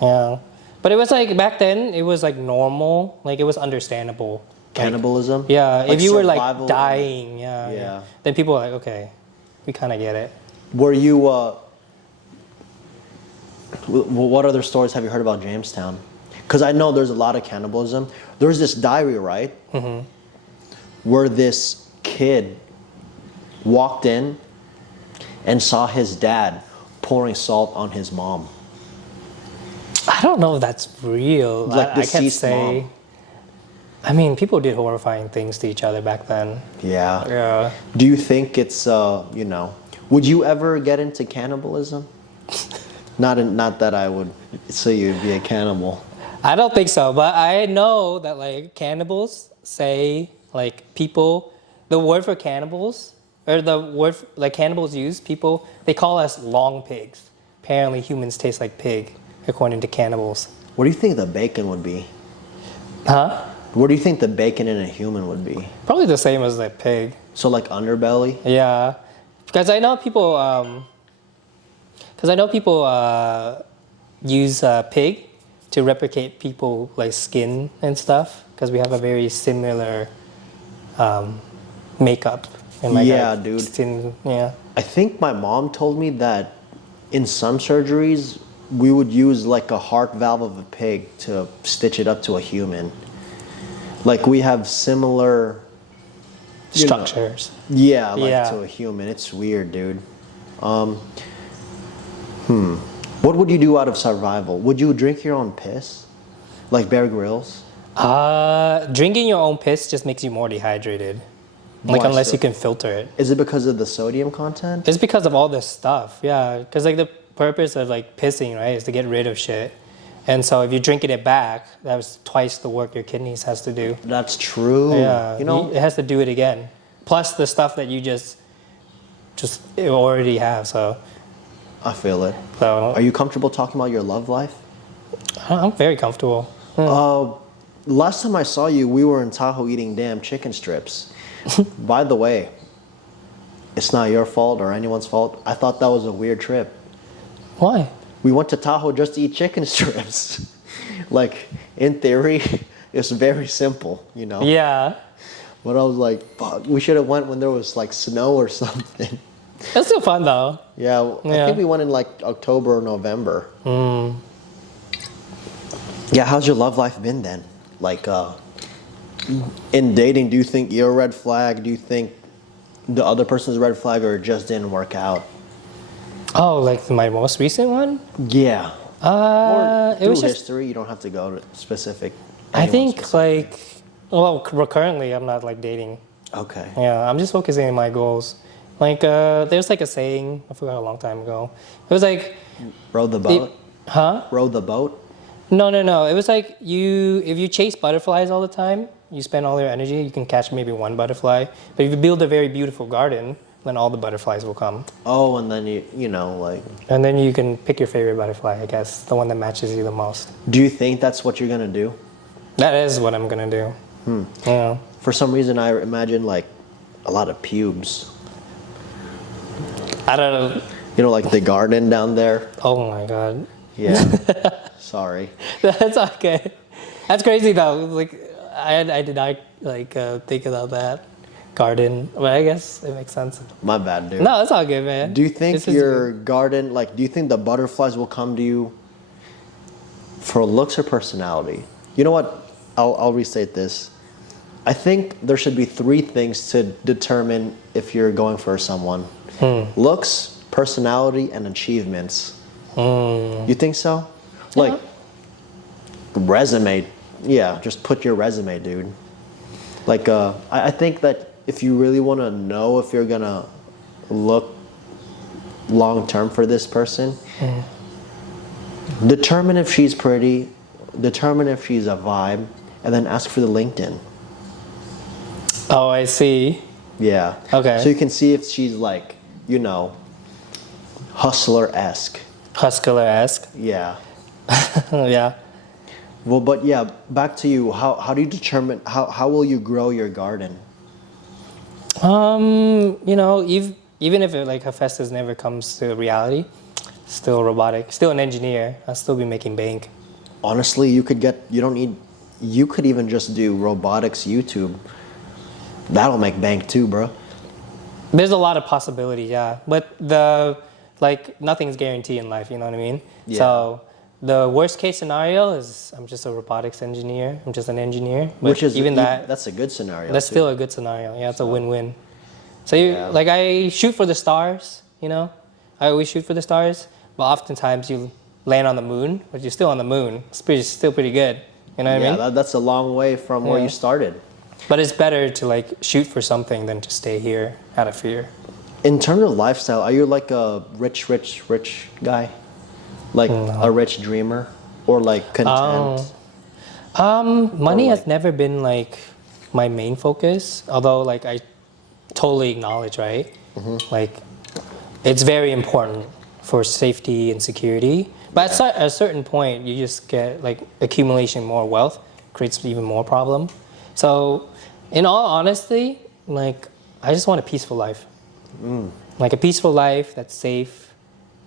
Yeah. But it was like, back then, it was like normal. Like it was understandable. Cannibalism? Like, yeah, Like if you were like survival? dying, yeah. Then people were like, okay, we kind of get it. Were you, what other stories have you heard about Jamestown? Because I know there's a lot of cannibalism. There's this diary, right? Mm-hmm. Where this kid walked in and saw his dad pouring salt on his mom. I don't know if that's real. Like I can't deceased say. mom. I mean, people did horrifying things to each other back then. Yeah. Yeah. Do you think it's, would you ever get into cannibalism? Not that I would say you'd be a cannibal. I don't think so, but I know that like cannibals say like people, the word for cannibals, or the word like cannibals use, people, they call us long pigs. Apparently humans taste like pig, according to cannibals. What do you think the bacon would be? Huh? What do you think the bacon in a human would be? Probably the same as like pig. So like underbelly? Yeah. Because I know people, use pig to replicate people like skin and stuff, because we have a very similar makeup. And like Yeah, our dude. Skin, yeah. I think my mom told me that in some surgeries, we would use like a heart valve of a pig to stitch it up to a human. Like we have similar you know, structures. yeah, like Yeah. to a human. It's weird, dude. What would you do out of survival? Would you drink your own piss? Like Bear Grylls? Drinking your own piss just makes you more dehydrated. Like Why unless so? you can filter it. Is it because of the sodium content? It's because of all this stuff, yeah. Because like the purpose of like pissing, right, is to get rid of shit. And so if you're drinking it back, that was twice the work your kidneys has to do. That's true. Yeah, You know, it has to do it again. Plus the stuff that you just already have. So I feel it. So Are you comfortable talking about your love life? I'm very comfortable. Last time I saw you, we were in Tahoe eating damn chicken strips. By the way, it's not your fault or anyone's fault. I thought that was a weird trip. Why? We went to Tahoe just to eat chicken strips. Like, in theory, it's very simple, you know? Yeah. But I was like, fuck, we should have went when there was like snow or something. That's still fun though. Yeah, I think we went in like October or November. Yeah, how's your love life been then? Like, in dating, do you think you're a red flag? Do you think the other person's a red flag, or it just didn't work out? Oh, like my most recent one? Yeah. Or It through was just, history, you don't have to go to specific. I anyone think specific. like, well, currently I'm not like dating. Okay. Yeah, I'm just focusing on my goals. Like, there's like a saying, I forgot a long time ago. It was like, Row the boat? huh? Row the boat? No. It was like if you chase butterflies all the time, you spend all your energy, you can catch maybe one butterfly. But if you build a very beautiful garden, then all the butterflies will come. Oh, and then you know, like. And then you can pick your favorite butterfly, I guess, the one that matches you the most. Do you think that's what you're gonna do? That is what I'm gonna do. Yeah. For some reason, I imagine like a lot of pubes. I don't know. You know, like the garden down there. Oh my god. Yeah. Sorry. That's okay. That's crazy though. Like I did not like think about that garden, but I guess it makes sense. My bad, dude. No, it's all good, man. Do you think This is your garden, like, do you think the butterflies will come to you for looks or personality? You know what? I'll restate this. I think there should be 3 things to determine if you're going for someone: looks, personality, and achievements. You think so? Like, resume. Yeah, just put your resume, dude. Like, I think that if you really want to know if you're gonna look long term for this person, determine if she's pretty, determine if she's a vibe, and then ask for the LinkedIn. Oh, I see. Yeah. Okay. So you can see if she's like, you know, hustler-esque. Hustler-esque. Yeah. Yeah. Well, but yeah, back to you. How do you determine, how will you grow your garden? You know, even if it, like Hephaestus never comes to reality, still robotic, still an engineer, I'll still be making bank. Honestly, you could even just do robotics YouTube. That'll make bank too, bro. There's a lot of possibility, yeah. But nothing's guaranteed in life, you know what I mean? Yeah. So the worst case scenario is I'm just a robotics engineer. I'm just an engineer. But Which is even that's a good scenario. that's too. still a good scenario. Yeah, it's a win-win. So Yeah. like I shoot for the stars, you know? I always shoot for the stars, but oftentimes you land on the moon, but you're still on the moon. It's still pretty good. You know what I mean? Yeah, that's a long way from where Yeah. you started. But it's better to like shoot for something than to stay here out of fear. In terms of lifestyle, are you like a rich guy? Like a rich dreamer? Or like content? Money like- has never been like my main focus, although like I totally acknowledge, right? Like it's very important for safety and security. But at a certain point, you just get like accumulation more wealth creates even more problem. So in all honesty, like I just want a peaceful life. Like a peaceful life that's safe,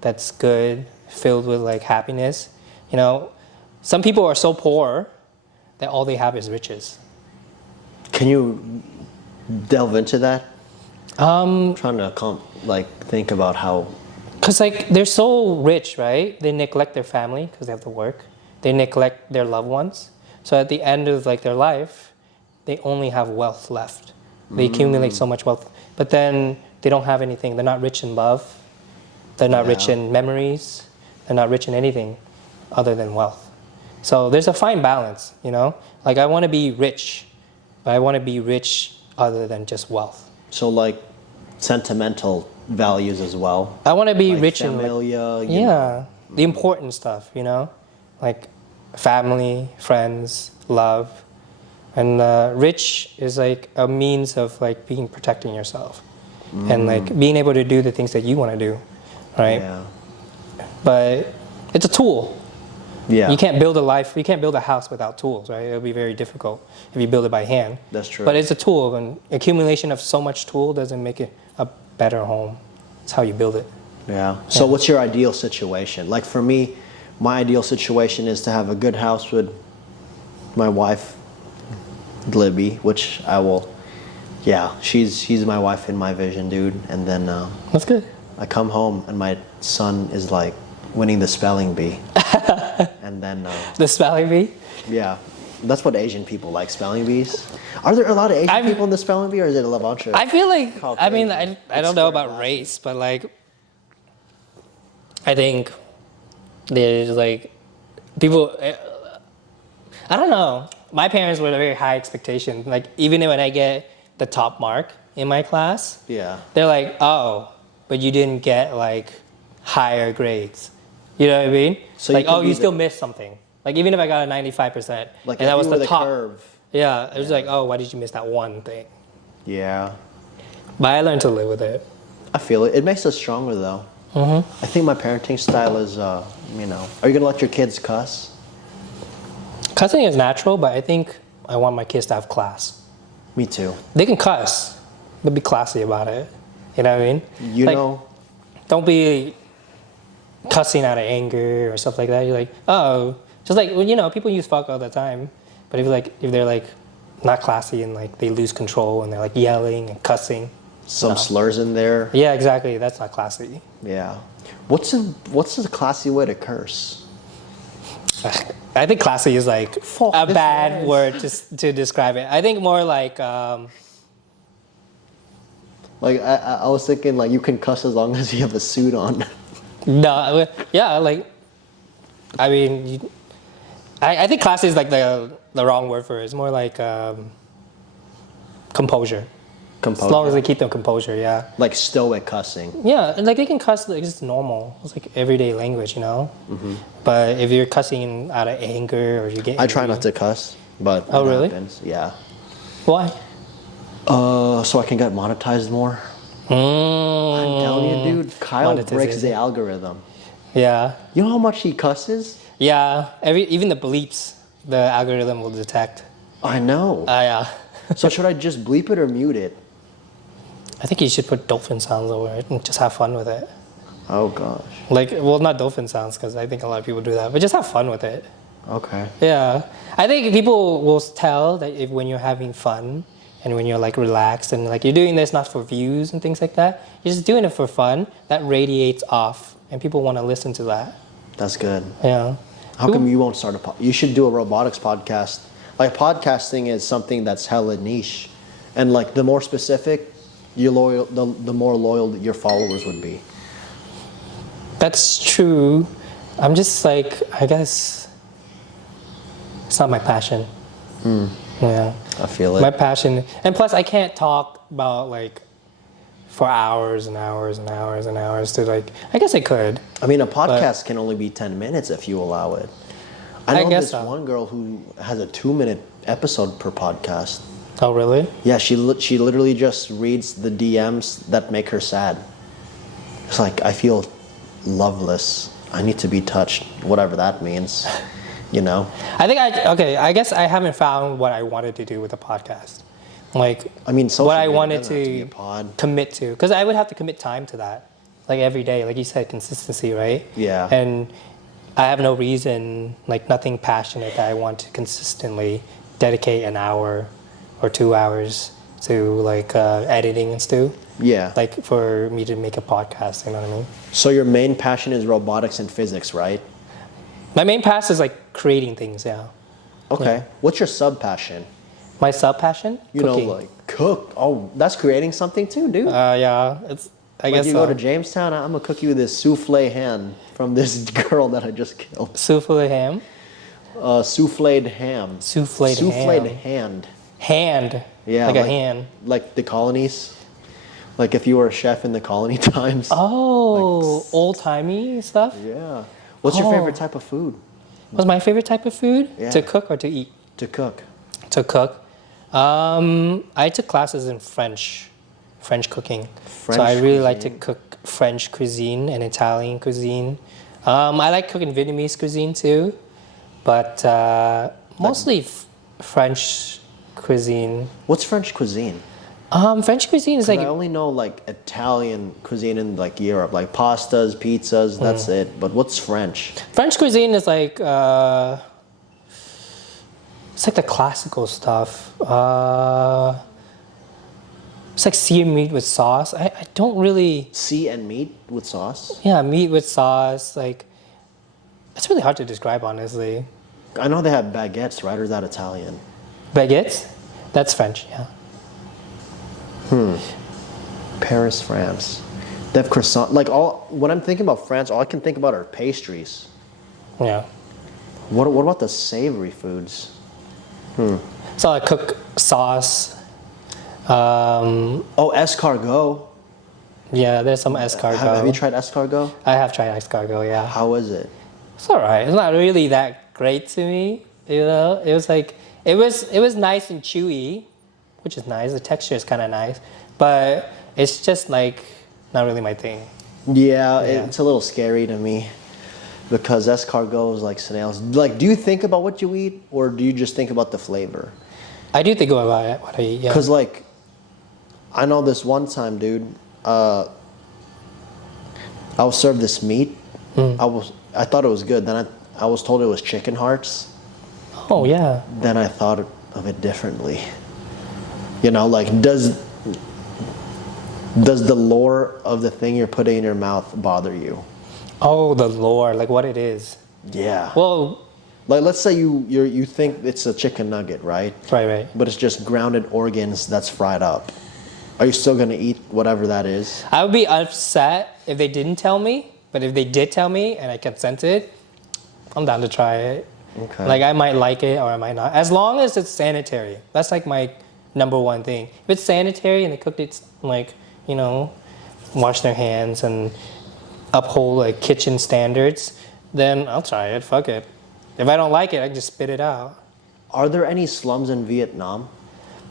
that's good, filled with like happiness. You know, some people are so poor that all they have is riches. Can you delve into that? I'm trying to think about how. Because like they're so rich, right? They neglect their family because they have to work. They neglect their loved ones. So at the end of like their life, they only have wealth left. They accumulate so much wealth, but then they don't have anything. They're not rich in love. They're not rich in memories. They're not rich in anything other than wealth. So there's a fine balance, you know? Like I want to be rich, but I want to be rich other than just wealth. So like sentimental values as well. I want to be Like rich in familia, like, you know. the important stuff, you know? Like family, friends, love. And rich is like a means of like protecting yourself and like being able to do the things that you want to do, right? Yeah. But it's a tool. Yeah. You can't build a house without tools, right? It'll be very difficult if you build it by hand. That's true. But it's a tool, and accumulation of so much tool doesn't make it a better home. It's how you build it. Yeah. So what's your ideal situation? Like for me, my ideal situation is to have a good house with my wife, Libby, which I will, she's my wife in my vision, dude. And then That's good. I come home and my son is like winning the spelling bee. And then, The spelling bee? yeah, that's what Asian people like, spelling bees. Are there a lot of Asian people in the spelling bee, or is it a bunch of? I feel like, I mean, Caucasian? I don't know about race, but like, I think there's like, people, I don't know. My parents were a very high expectation. Like, even when I get the top mark in my class, Yeah. they're like, oh, but you didn't get like higher grades. You know what I mean? So like, you can oh, be you the- still missed something. Like, even if I got a 95%, Like and that if was you were the top. curve. Yeah, it was like, oh, why did you miss that one thing? Yeah. But I learned to live with it. I feel it. It makes us stronger, though. I think my parenting style is, you know, are you gonna let your kids cuss? Cussing is natural, but I think I want my kids to have class. Me too. They can cuss, but be classy about it. You know what I mean? You Like, know, don't be cussing out of anger or stuff like that. You're like, oh, just like, well, you know, people use fuck all the time. But if they're like not classy and like they lose control and they're like yelling and cussing. some slurs in there. Yeah, exactly. That's not classy. Yeah. What's a classy way to curse? I think classy is like Fuck a this bad noise. word to describe it. I think more like, Like I was thinking like you can cuss as long as you have a suit on. no, yeah, like, I mean, I think classy is like the wrong word for it. It's more like composure. Composure. As long as they keep their composure, yeah. Like stoic cussing. Yeah, and like they can cuss like it's normal. It's like everyday language, you know. But if you're cussing out of anger or you get, I try not to cuss, but Oh, it really? happens. Yeah. Why? So I can get monetized more. I'm telling you, dude. Kyle breaks Monetization. the algorithm. Yeah, You know how much he cusses? yeah. Even the bleeps, the algorithm will detect. I know. Yeah. So should I just bleep it or mute it? I think you should put dolphin sounds over it and just have fun with it. Oh gosh. Like, well, not dolphin sounds because I think a lot of people do that, but just have fun with it. Okay. Yeah, I think people will tell that if when you're having fun and when you're like relaxed and like you're doing this not for views and things like that, you're just doing it for fun. That radiates off, and people want to listen to that. That's good. Yeah. How come you won't start a You should do a robotics podcast. Like podcasting is something that's hella niche, and like the more specific, the more loyal that your followers would be. That's true. I'm just like, I guess it's not my passion. Yeah. I feel it. My passion, and plus I can't talk about like for hours and hours and hours and hours to like, I guess I could. I mean, a podcast can only be 10 minutes if you allow it. I know guess this so. one girl who has a 2-minute episode per podcast. Oh, really? Yeah, she literally just reads the DMs that make her sad. It's like, I feel loveless. I need to be touched, whatever that means, you know? I think I guess I haven't found what I wanted to do with the podcast. Like, I mean, social what I media wanted doesn't have to be a to pod. commit to, because I would have to commit time to that, like every day, like you said, consistency, right? Yeah. And I have no reason, like nothing passionate that I want to consistently dedicate an hour or 2 hours to like editing and stuff. Yeah. Like for me to make a podcast, you know what I mean? So your main passion is robotics and physics, right? My main passion is like creating things, yeah. Okay. What's your sub passion? My sub passion? You Cooking. know, like Cook. Oh, that's creating something too, dude. Yeah, it's. I Like guess you so. go to Jamestown, I'm gonna cook you this souffle ham from this girl that I just killed. Souffle ham. Souffled ham. Souffled Souffled ham. hand. Hand. Yeah, Like a hand. Like the colonies. Like if you were a chef in the colony times. Oh, old timey stuff. Yeah. What's your Oh. favorite type of food What's my favorite type of food? Yeah. To cook or to eat? to cook? To cook. I took classes in French cooking. So I French really like to cuisine. cook French cuisine and Italian cuisine. I like cooking Vietnamese cuisine too, but mostly French cuisine. What's French cuisine? French cuisine is I like only know like Italian cuisine in like Europe, like pastas, pizzas. That's it. But what's French? French cuisine is like it's like the classical stuff. It's like sea meat with sauce. I don't really. Sea and meat with sauce. Yeah, meat with sauce. Like, it's really hard to describe, honestly. I know they have baguettes, right? Or is that Italian? Baguettes? That's French, yeah. Paris, France. They have croissant. Like when I'm thinking about France, all I can think about are pastries. Yeah. What about the savory foods? So I cook sauce. Oh, escargot. Yeah, there's some escargot. Have you tried escargot? I have tried escargot, yeah. How is it? It's alright. It's not really that great to me. You know, it was like it was nice and chewy, which is nice. The texture is kind of nice, but it's just like not really my thing. Yeah, Yeah. it's a little scary to me because escargot is like snails. Like, do you think about what you eat, or do you just think about the flavor? I do think about it, what I eat. Yeah. Because like, I know this one time, dude. I was served this meat. I thought it was good. Then I was told it was chicken hearts. Oh yeah. Then I thought of it differently. You know, like does the lore of the thing you're putting in your mouth bother you? Oh, the lore, like what it is. Yeah. Well, Like let's say you think it's a chicken nugget, right? right. But it's just grounded organs that's fried up. Are you still gonna eat whatever that is? I would be upset if they didn't tell me, but if they did tell me and I consented, I'm down to try it. Okay. Like I might like it or I might not. As long as it's sanitary. That's like my number one thing. If it's sanitary and they cooked it like, you know, wash their hands and uphold like kitchen standards, then I'll try it. Fuck it. If I don't like it, I can just spit it out. Are there any slums in Vietnam?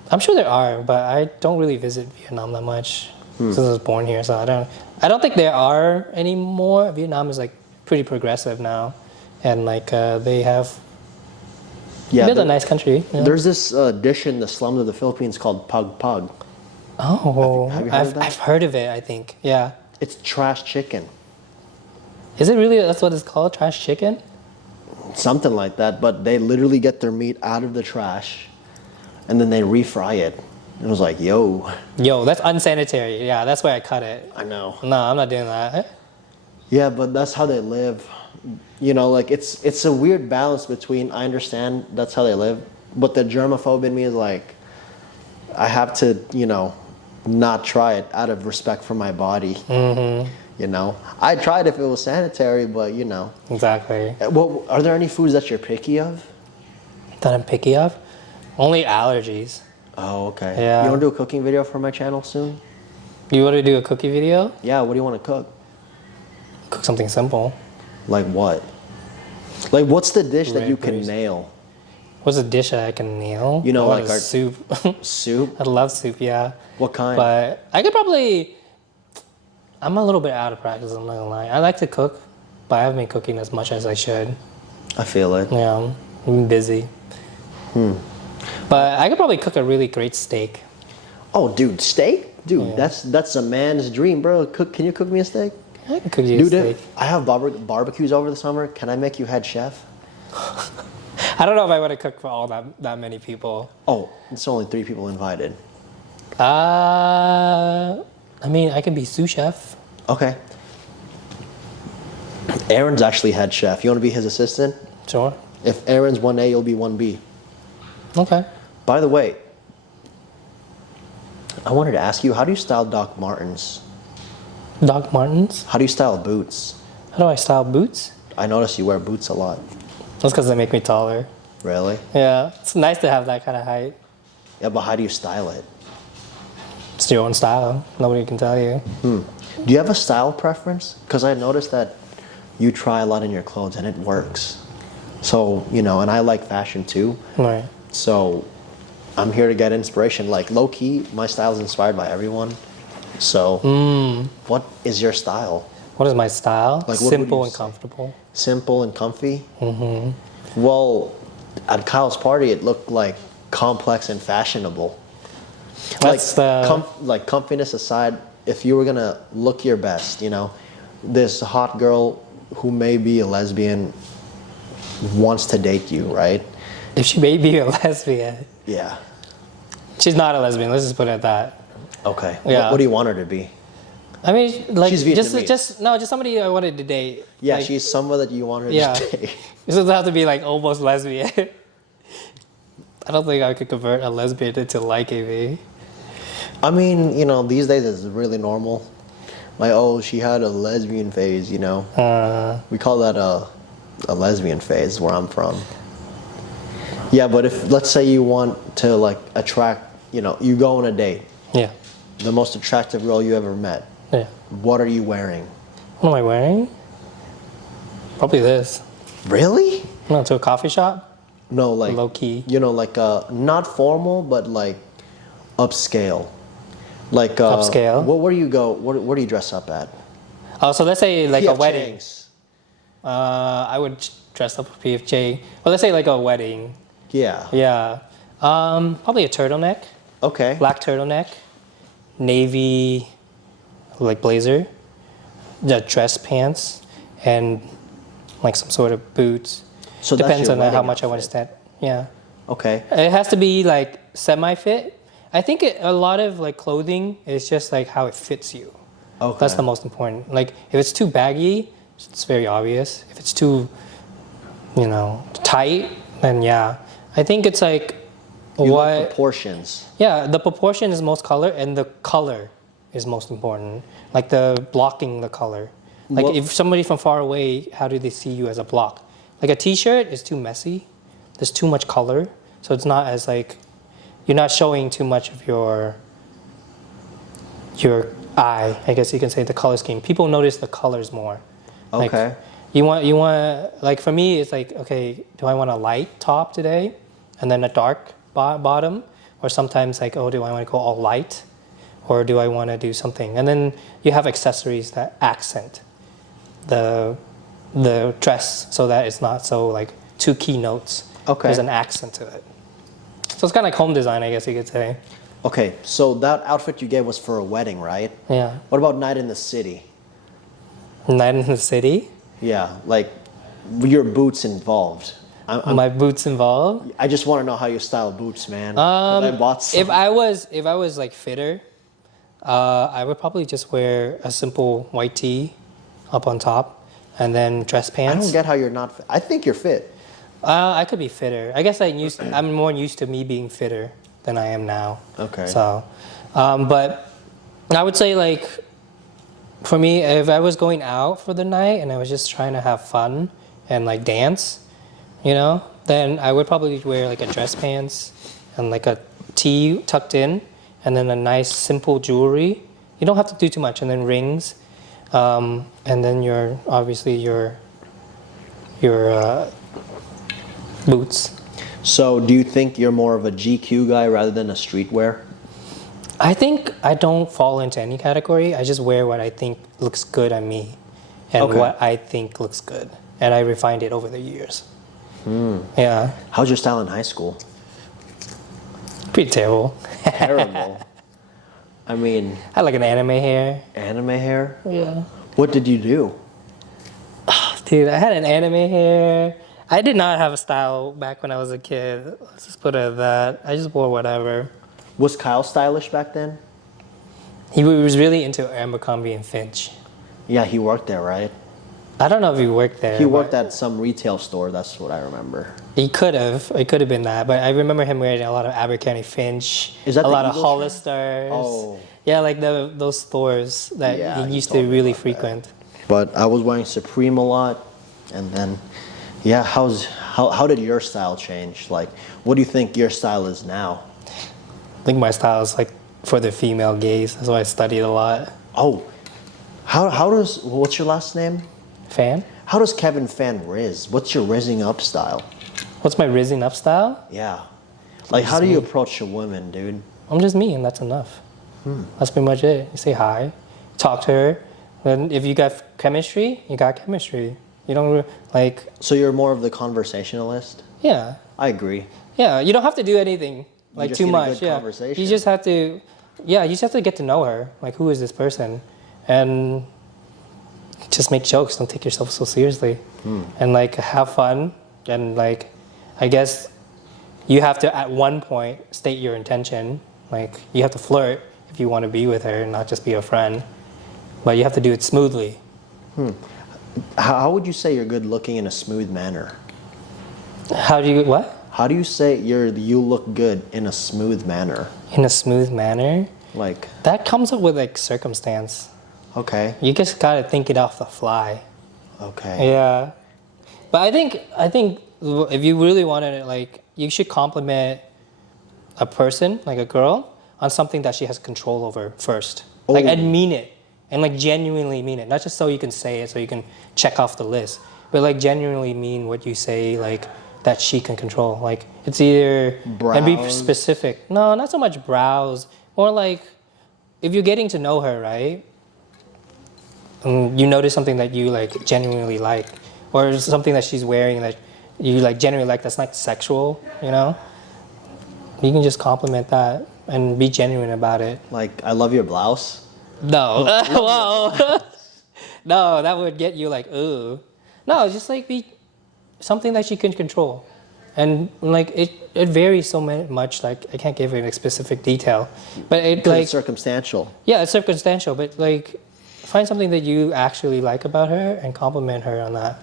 I'm sure there are, but I don't really visit Vietnam that much since I was born here. So I don't think there are anymore. Vietnam is like pretty progressive now, and like they have built a nice country. You know? There's this dish in the slums of the Philippines called pug pug. Oh, Have you heard of that? I've heard of it. I think, yeah. It's trash chicken, Is it really? That's what it's called, trash chicken. something like that. But they literally get their meat out of the trash, and then they refry it. It was like, yo, Yo, that's unsanitary. Yeah, that's why I cut it. I know. No, I'm not doing that. Yeah, but that's how they live. You know, like it's a weird balance between I understand that's how they live, but the germaphobe in me is like, I have to, you know, not try it out of respect for my body. Mm-hmm. You know, I'd try it if it was sanitary, but you know. Exactly. Well, are there any foods that you're picky of? That I'm picky of? Only allergies. Oh, okay. Yeah. You want to do a cooking video for my channel soon? You want to do a cookie video? Yeah. What do you want to cook? Cook something simple. Like what? Like what's the dish that you can Raspberries. nail? What's a dish that I can nail? You know, I love like our- soup. Soup? I love soup, yeah. What kind? But I could probably. I'm a little bit out of practice. I'm not gonna lie. I like to cook, but I haven't been cooking as much as I should. I feel it. Yeah, I'm busy. But I could probably cook a really great steak. Oh, dude, steak? Dude, Yeah. that's a man's dream, bro. Can you cook me a steak? I can cook you a Dude, steak. I have barbecues over the summer. Can I make you head chef? I don't know if I want to cook for all that many people. Oh, it's only 3 people invited. I mean, I can be sous chef. Okay. Aaron's actually head chef. You want to be his assistant? Sure. If Aaron's 1A, you'll be 1B. Okay. By the way, I wanted to ask you, how do you style Doc Martens? Doc Martens? How do you style boots? How do I style boots? I notice you wear boots a lot. That's because they make me taller. Really? Yeah, it's nice to have that kind of height. Yeah, but how do you style it? It's your own style. Nobody can tell you. Do you have a style preference? Because I noticed that you try a lot in your clothes and it works. So, you know, and I like fashion too. Right. So I'm here to get inspiration. Like low key, my style is inspired by everyone. So what is your style? What is my style? Like, what would Simple you and say? comfortable. Simple and comfy? Well, at Kyle's party, it looked like complex and fashionable. That's Like comfiness aside, if you were gonna look your best, you know, this hot girl who may be a lesbian wants to date you, right? If she may be a lesbian. Yeah. She's not a lesbian, let's just put it at that. Okay. Yeah. What do you want her to be? I mean, like, She's Vietnamese. just somebody I wanted to date. Yeah, like, she's someone that you want her Yeah. to date. It doesn't have to be like almost lesbian. I don't think I could convert a lesbian into liking me. I mean, you know, these days it's really normal. Like, oh, she had a lesbian phase, you know. We call that a lesbian phase where I'm from. Yeah, but if, let's say you want to, like, attract, you know, you go on a date. Yeah. The most attractive girl you ever met. Yeah. What are you wearing? What am I wearing? Probably this. Really? No, to a coffee shop. No, like, Low key. you know, like, not formal, but, like, upscale. Like, Upscale? Where do you go? Where do you dress up at? Oh, so let's say like a PF wedding. Chang's. I would dress up for PFJ. Well, let's say like a wedding. Yeah. Yeah. Probably a turtleneck, Okay. black turtleneck, navy, like blazer, the dress pants, and like some sort of boots. So that's Depends your on how wedding much I want to outfit. stand. Yeah. Okay. It has to be like semi-fit. I think a lot of like clothing is just like how it fits you. Okay. That's the most important. Like if it's too baggy, it's very obvious. If it's too, you know, tight, then yeah. I think it's like You like proportions. Yeah, the proportion is most color, and the color is most important. Like the blocking the color. Like Well- if somebody from far away, how do they see you as a block? Like a T-shirt is too messy. There's too much color, so it's not as like you're not showing too much of your eye. I guess you can say the color scheme. People notice the colors more. Like, Okay. you want like for me it's like, okay, do I want a light top today and then a dark bottom, or sometimes like, oh, do I want to go all light, or do I want to do something? And then you have accessories that accent the dress so that it's not so like two keynotes. Okay. There's an accent to it. So it's kind of like home design, I guess you could say. Okay, so that outfit you gave was for a wedding, right? Yeah. What about night in the city? Night in the city. Yeah, like your boots involved. My boots involved. I just want to know how you style boots, man. 'Cause I bought some. If I was like fitter, I would probably just wear a simple white tee up on top, and then dress I pants. don't get how you're not fit. I think you're fit. I could be fitter. I guess I'm more used to me being fitter than I am now. Okay. So, but I would say like, for me, if I was going out for the night and I was just trying to have fun and like dance, you know, then I would probably wear like a dress pants and like a tee tucked in, and then a nice simple jewelry. You don't have to do too much, and then rings, and then your boots. So, do you think you're more of a GQ guy rather than a streetwear? I think I don't fall into any category. I just wear what I think looks good on me, and Okay. what I think looks good, and I refined it over the years. Yeah, How's your style in high school? pretty terrible. Terrible. I mean, I had like an anime hair. anime hair? Yeah. What did you do? Dude, I had an anime hair. I did not have a style back when I was a kid. Let's just put it at that. I just wore whatever. Was Kyle stylish back then? He was really into Abercrombie and Finch. Yeah, he worked there, right? I don't know if he worked there. He worked at some retail store. That's what I remember. He could have. It could have been that. But I remember him wearing a lot of Abercrombie Finch. Is that a the lot of Eagles Hollisters? Oh. Yeah, like those stores that Yeah, he you used told to me really about that. frequent. But I was wearing Supreme a lot, and then, yeah. How did your style change? Like, what do you think your style is now? I think my style is like for the female gaze. That's why I studied a lot. Oh, what's your last name? Fan? How does Kevin fan riz? What's your rizzing up style? What's my rizzing up style? Yeah. Like, how do you approach a woman, dude? I'm just me, and that's enough. That's pretty much it. You say hi, talk to her. Then if you got chemistry, you got chemistry. You don't like. So you're more of the conversationalist? Yeah, I agree. yeah. You don't have to do anything like just too need a much. good Yeah, conversation. you just have to. Yeah, you just have to get to know her. Like, who is this person, and just make jokes. Don't take yourself so seriously, and like have fun. And like, I guess you have to at one point state your intention. Like, you have to flirt if you want to be with her, and not just be a friend. But you have to do it smoothly. How would you say you're good looking in a smooth manner? How do you what? How do you say you look good in a smooth manner? In a smooth manner. Like, That comes up with like circumstance. okay, You just gotta think it off the fly. okay. Yeah. But I think if you really wanted it, like, you should compliment a person, like a girl, on something that she has control over first. Like, Oh. and mean it. And like genuinely mean it. Not just so you can say it, so you can check off the list. But like genuinely mean what you say, like, that she can control. Like, it's either and be Brows? specific. No, not so much brows. More like, if you're getting to know her, right? And you notice something that you like genuinely like, or something that she's wearing that you like genuinely like, that's not sexual, you know? You can just compliment that and be genuine about it. Like, I love your blouse. No, whoa, no, that would get you like, ooh. No, just like be something that you can control, and like it varies so much. Like, I can't give you a specific detail, but it Because like it's circumstantial. yeah, it's circumstantial. But like, find something that you actually like about her and compliment her on that.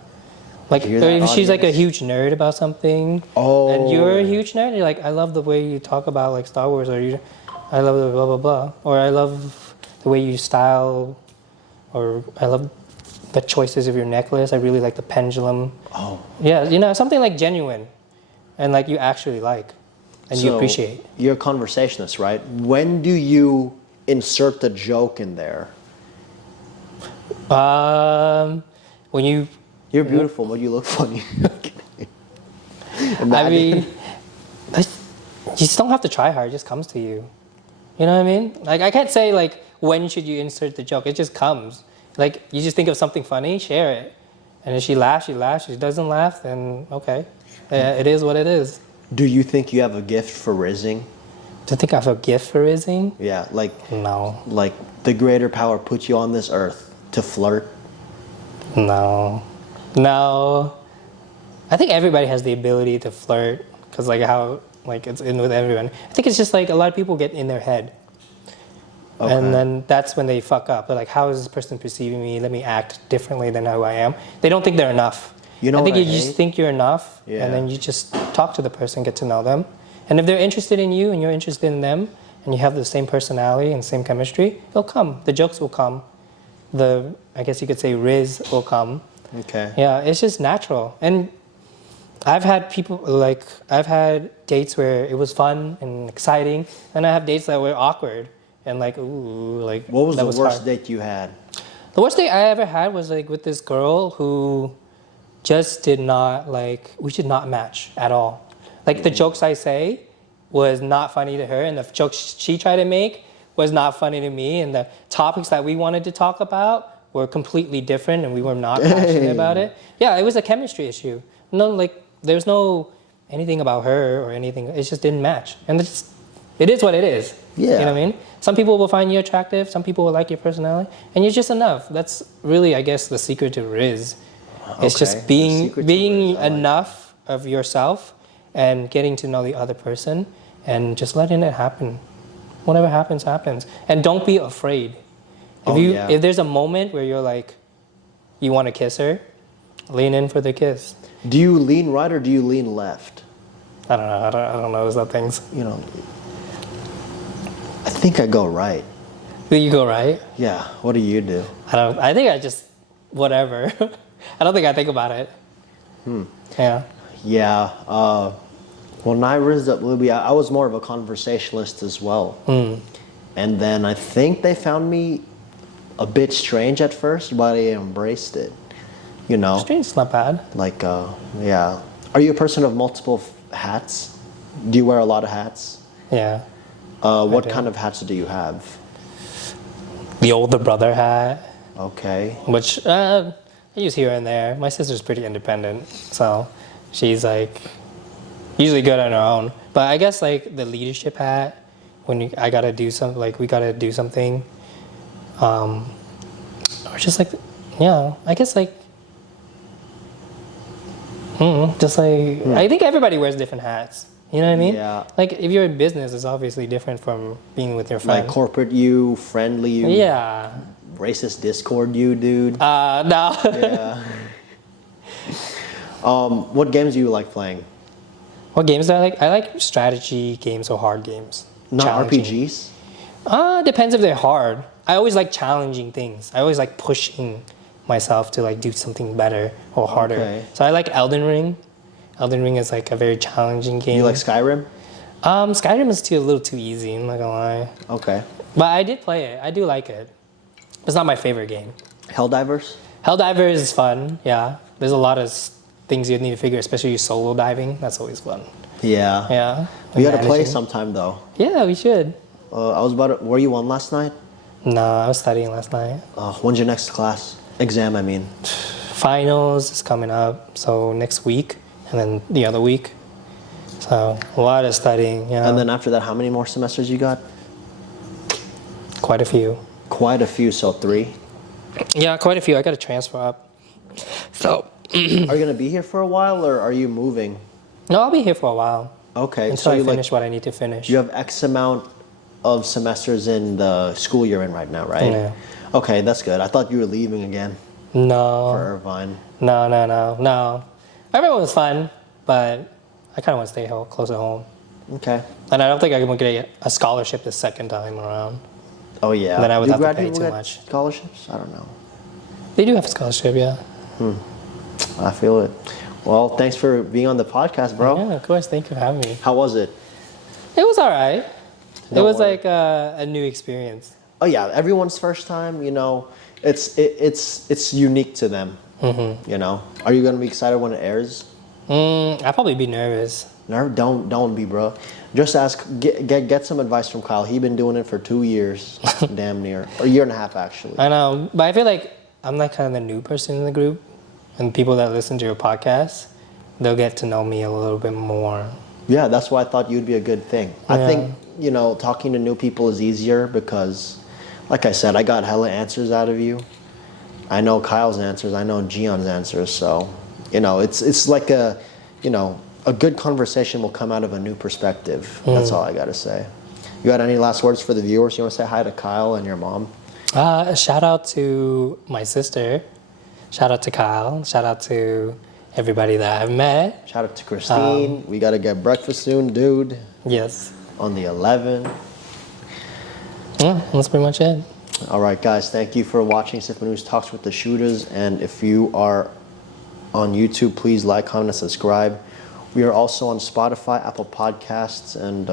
Like, Hear or that, if she's like a audience? huge nerd about something, Oh. and you're a huge nerd, you're like, I love the way you talk about like Star Wars, or I love the blah blah blah, or I love the way you style, or I love the choices of your necklace. I really like the pendulum. Oh. Yeah, you know, something like genuine, and like you actually like, and you So, appreciate. You're a conversationalist, right? When do you insert the joke in there? When you, You're beautiful, but you look funny. I mean, you just don't have to try hard. It just comes to you. You know what I mean? Like, I can't say like, when should you insert the joke? It just comes. Like, you just think of something funny, share it. And if she laughs, she laughs. If she doesn't laugh, then okay. It is what it is. Do you think you have a gift for rizzing? Do you think I have a gift for rizzing? Yeah, like No. the greater power put you on this earth to flirt. No. I think everybody has the ability to flirt, because like how like it's in with everyone. I think it's just like a lot of people get in their head. Okay. And then that's when they fuck up. They're like, how is this person perceiving me? Let me act differently than who I am. They don't think they're enough. You know I think what you I just hate? think you're enough, Yeah. and then you just talk to the person, get to know them. And if they're interested in you and you're interested in them, and you have the same personality and same chemistry, they'll come. The jokes will come. I guess you could say riz will come. Okay. Yeah, it's just natural. And I've had dates where it was fun and exciting, and I have dates that were awkward and like, ooh, like. What was that the worst hard. date you had? The worst date I ever had was like with this girl who just did not like, we did not match at all. Like, the jokes I say was not funny to her, and the jokes she tried to make was not funny to me, and the topics that we wanted to talk about were completely different, and we were not passionate about it. Yeah, it was a chemistry issue. No, like, there's no anything about her or anything. It just didn't match, and it is what it is. Yeah. You know what I mean? Some people will find you attractive. Some people will like your personality, and you're just enough. That's really, I guess, the secret to Riz. It's Okay, just the being secret to being Riz, I like enough of yourself and getting to know the other person and just letting it happen. Whatever happens, happens. And don't be afraid. Oh, yeah. If there's a moment where you're like, you want to kiss her, lean in for the kiss. Do you lean right or do you lean left? I don't know. I don't know those things. You know, I think I go right. Do you go right? Yeah. What do you do? I think I just whatever. I don't think I think about it. Yeah. Yeah. When I raised up Libby, I was more of a conversationalist as well. And then I think they found me a bit strange at first, but I embraced it. You know, Strange's not bad. like, yeah. Are you a person of multiple hats? Do you wear a lot of hats? Yeah. What do. kind of hats do you have? The older brother hat, Okay. which I use here and there. My sister's pretty independent, so she's like usually good on her own. But I guess like the leadership hat, when I gotta do something, like we gotta do something, or just like, yeah, I guess like, just like I think everybody wears different hats. You know what I mean? Yeah. Like if you're in business, it's obviously different from being with your friends. Like corporate you, friendly you, Yeah. racist Discord you, dude. No. Yeah. What games do you like playing? What games do I like? I like strategy games or hard games. Not Challenging. RPGs? Depends if they're hard. I always like challenging things. I always like pushing myself to like do something better or harder. Okay. So I like Elden Ring. Elden Ring is like a very challenging game. You like Skyrim? Skyrim is a little too easy, I'm not gonna lie. Okay. But I did play it. I do like it. It's not my favorite game. Helldivers? Helldivers is fun, yeah. There's a lot of things you need to figure, especially solo diving. That's always fun. Yeah. Yeah. We gotta play Managing. sometime though. Yeah, we should. Were you on last night? No, I was studying last night. When's your next class? Exam, I mean. Finals is coming up, so next week, and then the other week. So a lot of studying, yeah. And then after that, how many more semesters you got? Quite a few. Quite a few, so 3. Yeah, quite a few. I got to transfer up. So Are you gonna be here for a while, or are you moving? no, I'll be here for a while Okay, until so I you finish what I need to finish. you have X amount of semesters in the school you're in right now, right? Yeah. Okay, that's good. I thought you were leaving again No, for Irvine. no. Everyone was fun, but I kind of want to stay close to home. Okay. And I don't think I'm going to get a scholarship the second time around. Oh yeah. Then I would Do have to pay graduate too with much. Scholarships? I don't know. They do have a scholarship, yeah. I feel it. Well, thanks for being on the podcast, bro. Yeah, of course. Thank you for having me. How was it? It was all right. It Don't was worry. like a new experience. Oh yeah, everyone's first time. You know, it's unique to them. You know. Are you gonna be excited when it airs? I'll probably be nervous. No, don't be, bro. Just ask. Get some advice from Kyle. He been doing it for 2 years, damn near, or a year and a half actually. I know, but I feel like I'm like kind of the new person in the group, and people that listen to your podcast, they'll get to know me a little bit more. Yeah, that's why I thought you'd be a good thing. I Yeah. think, you know, talking to new people is easier because, like I said, I got hella answers out of you. I know Kyle's answers. I know Gion's answers. So, you know, it's like a, you know, a good conversation will come out of a new perspective. That's all I got to say. You got any last words for the viewers? You want to say hi to Kyle and your mom? Shout out to my sister. Shout out to Kyle. Shout out to everybody that I've met. Shout out to Christine. We got to get breakfast soon, dude, Yes. on the 11th. Yeah, that's pretty much it. All right, guys, thank you for watching Sippin News Talks with the Shootas. And if you are on YouTube, please like, comment, and subscribe. We are also on Spotify, Apple Podcasts, and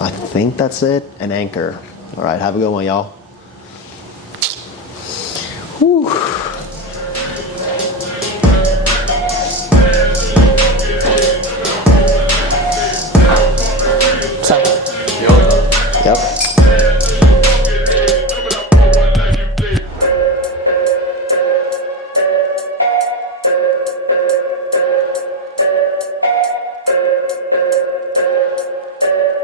I think that's it, and Anchor. All right, have a good one, y'all. Whew. So. Yep.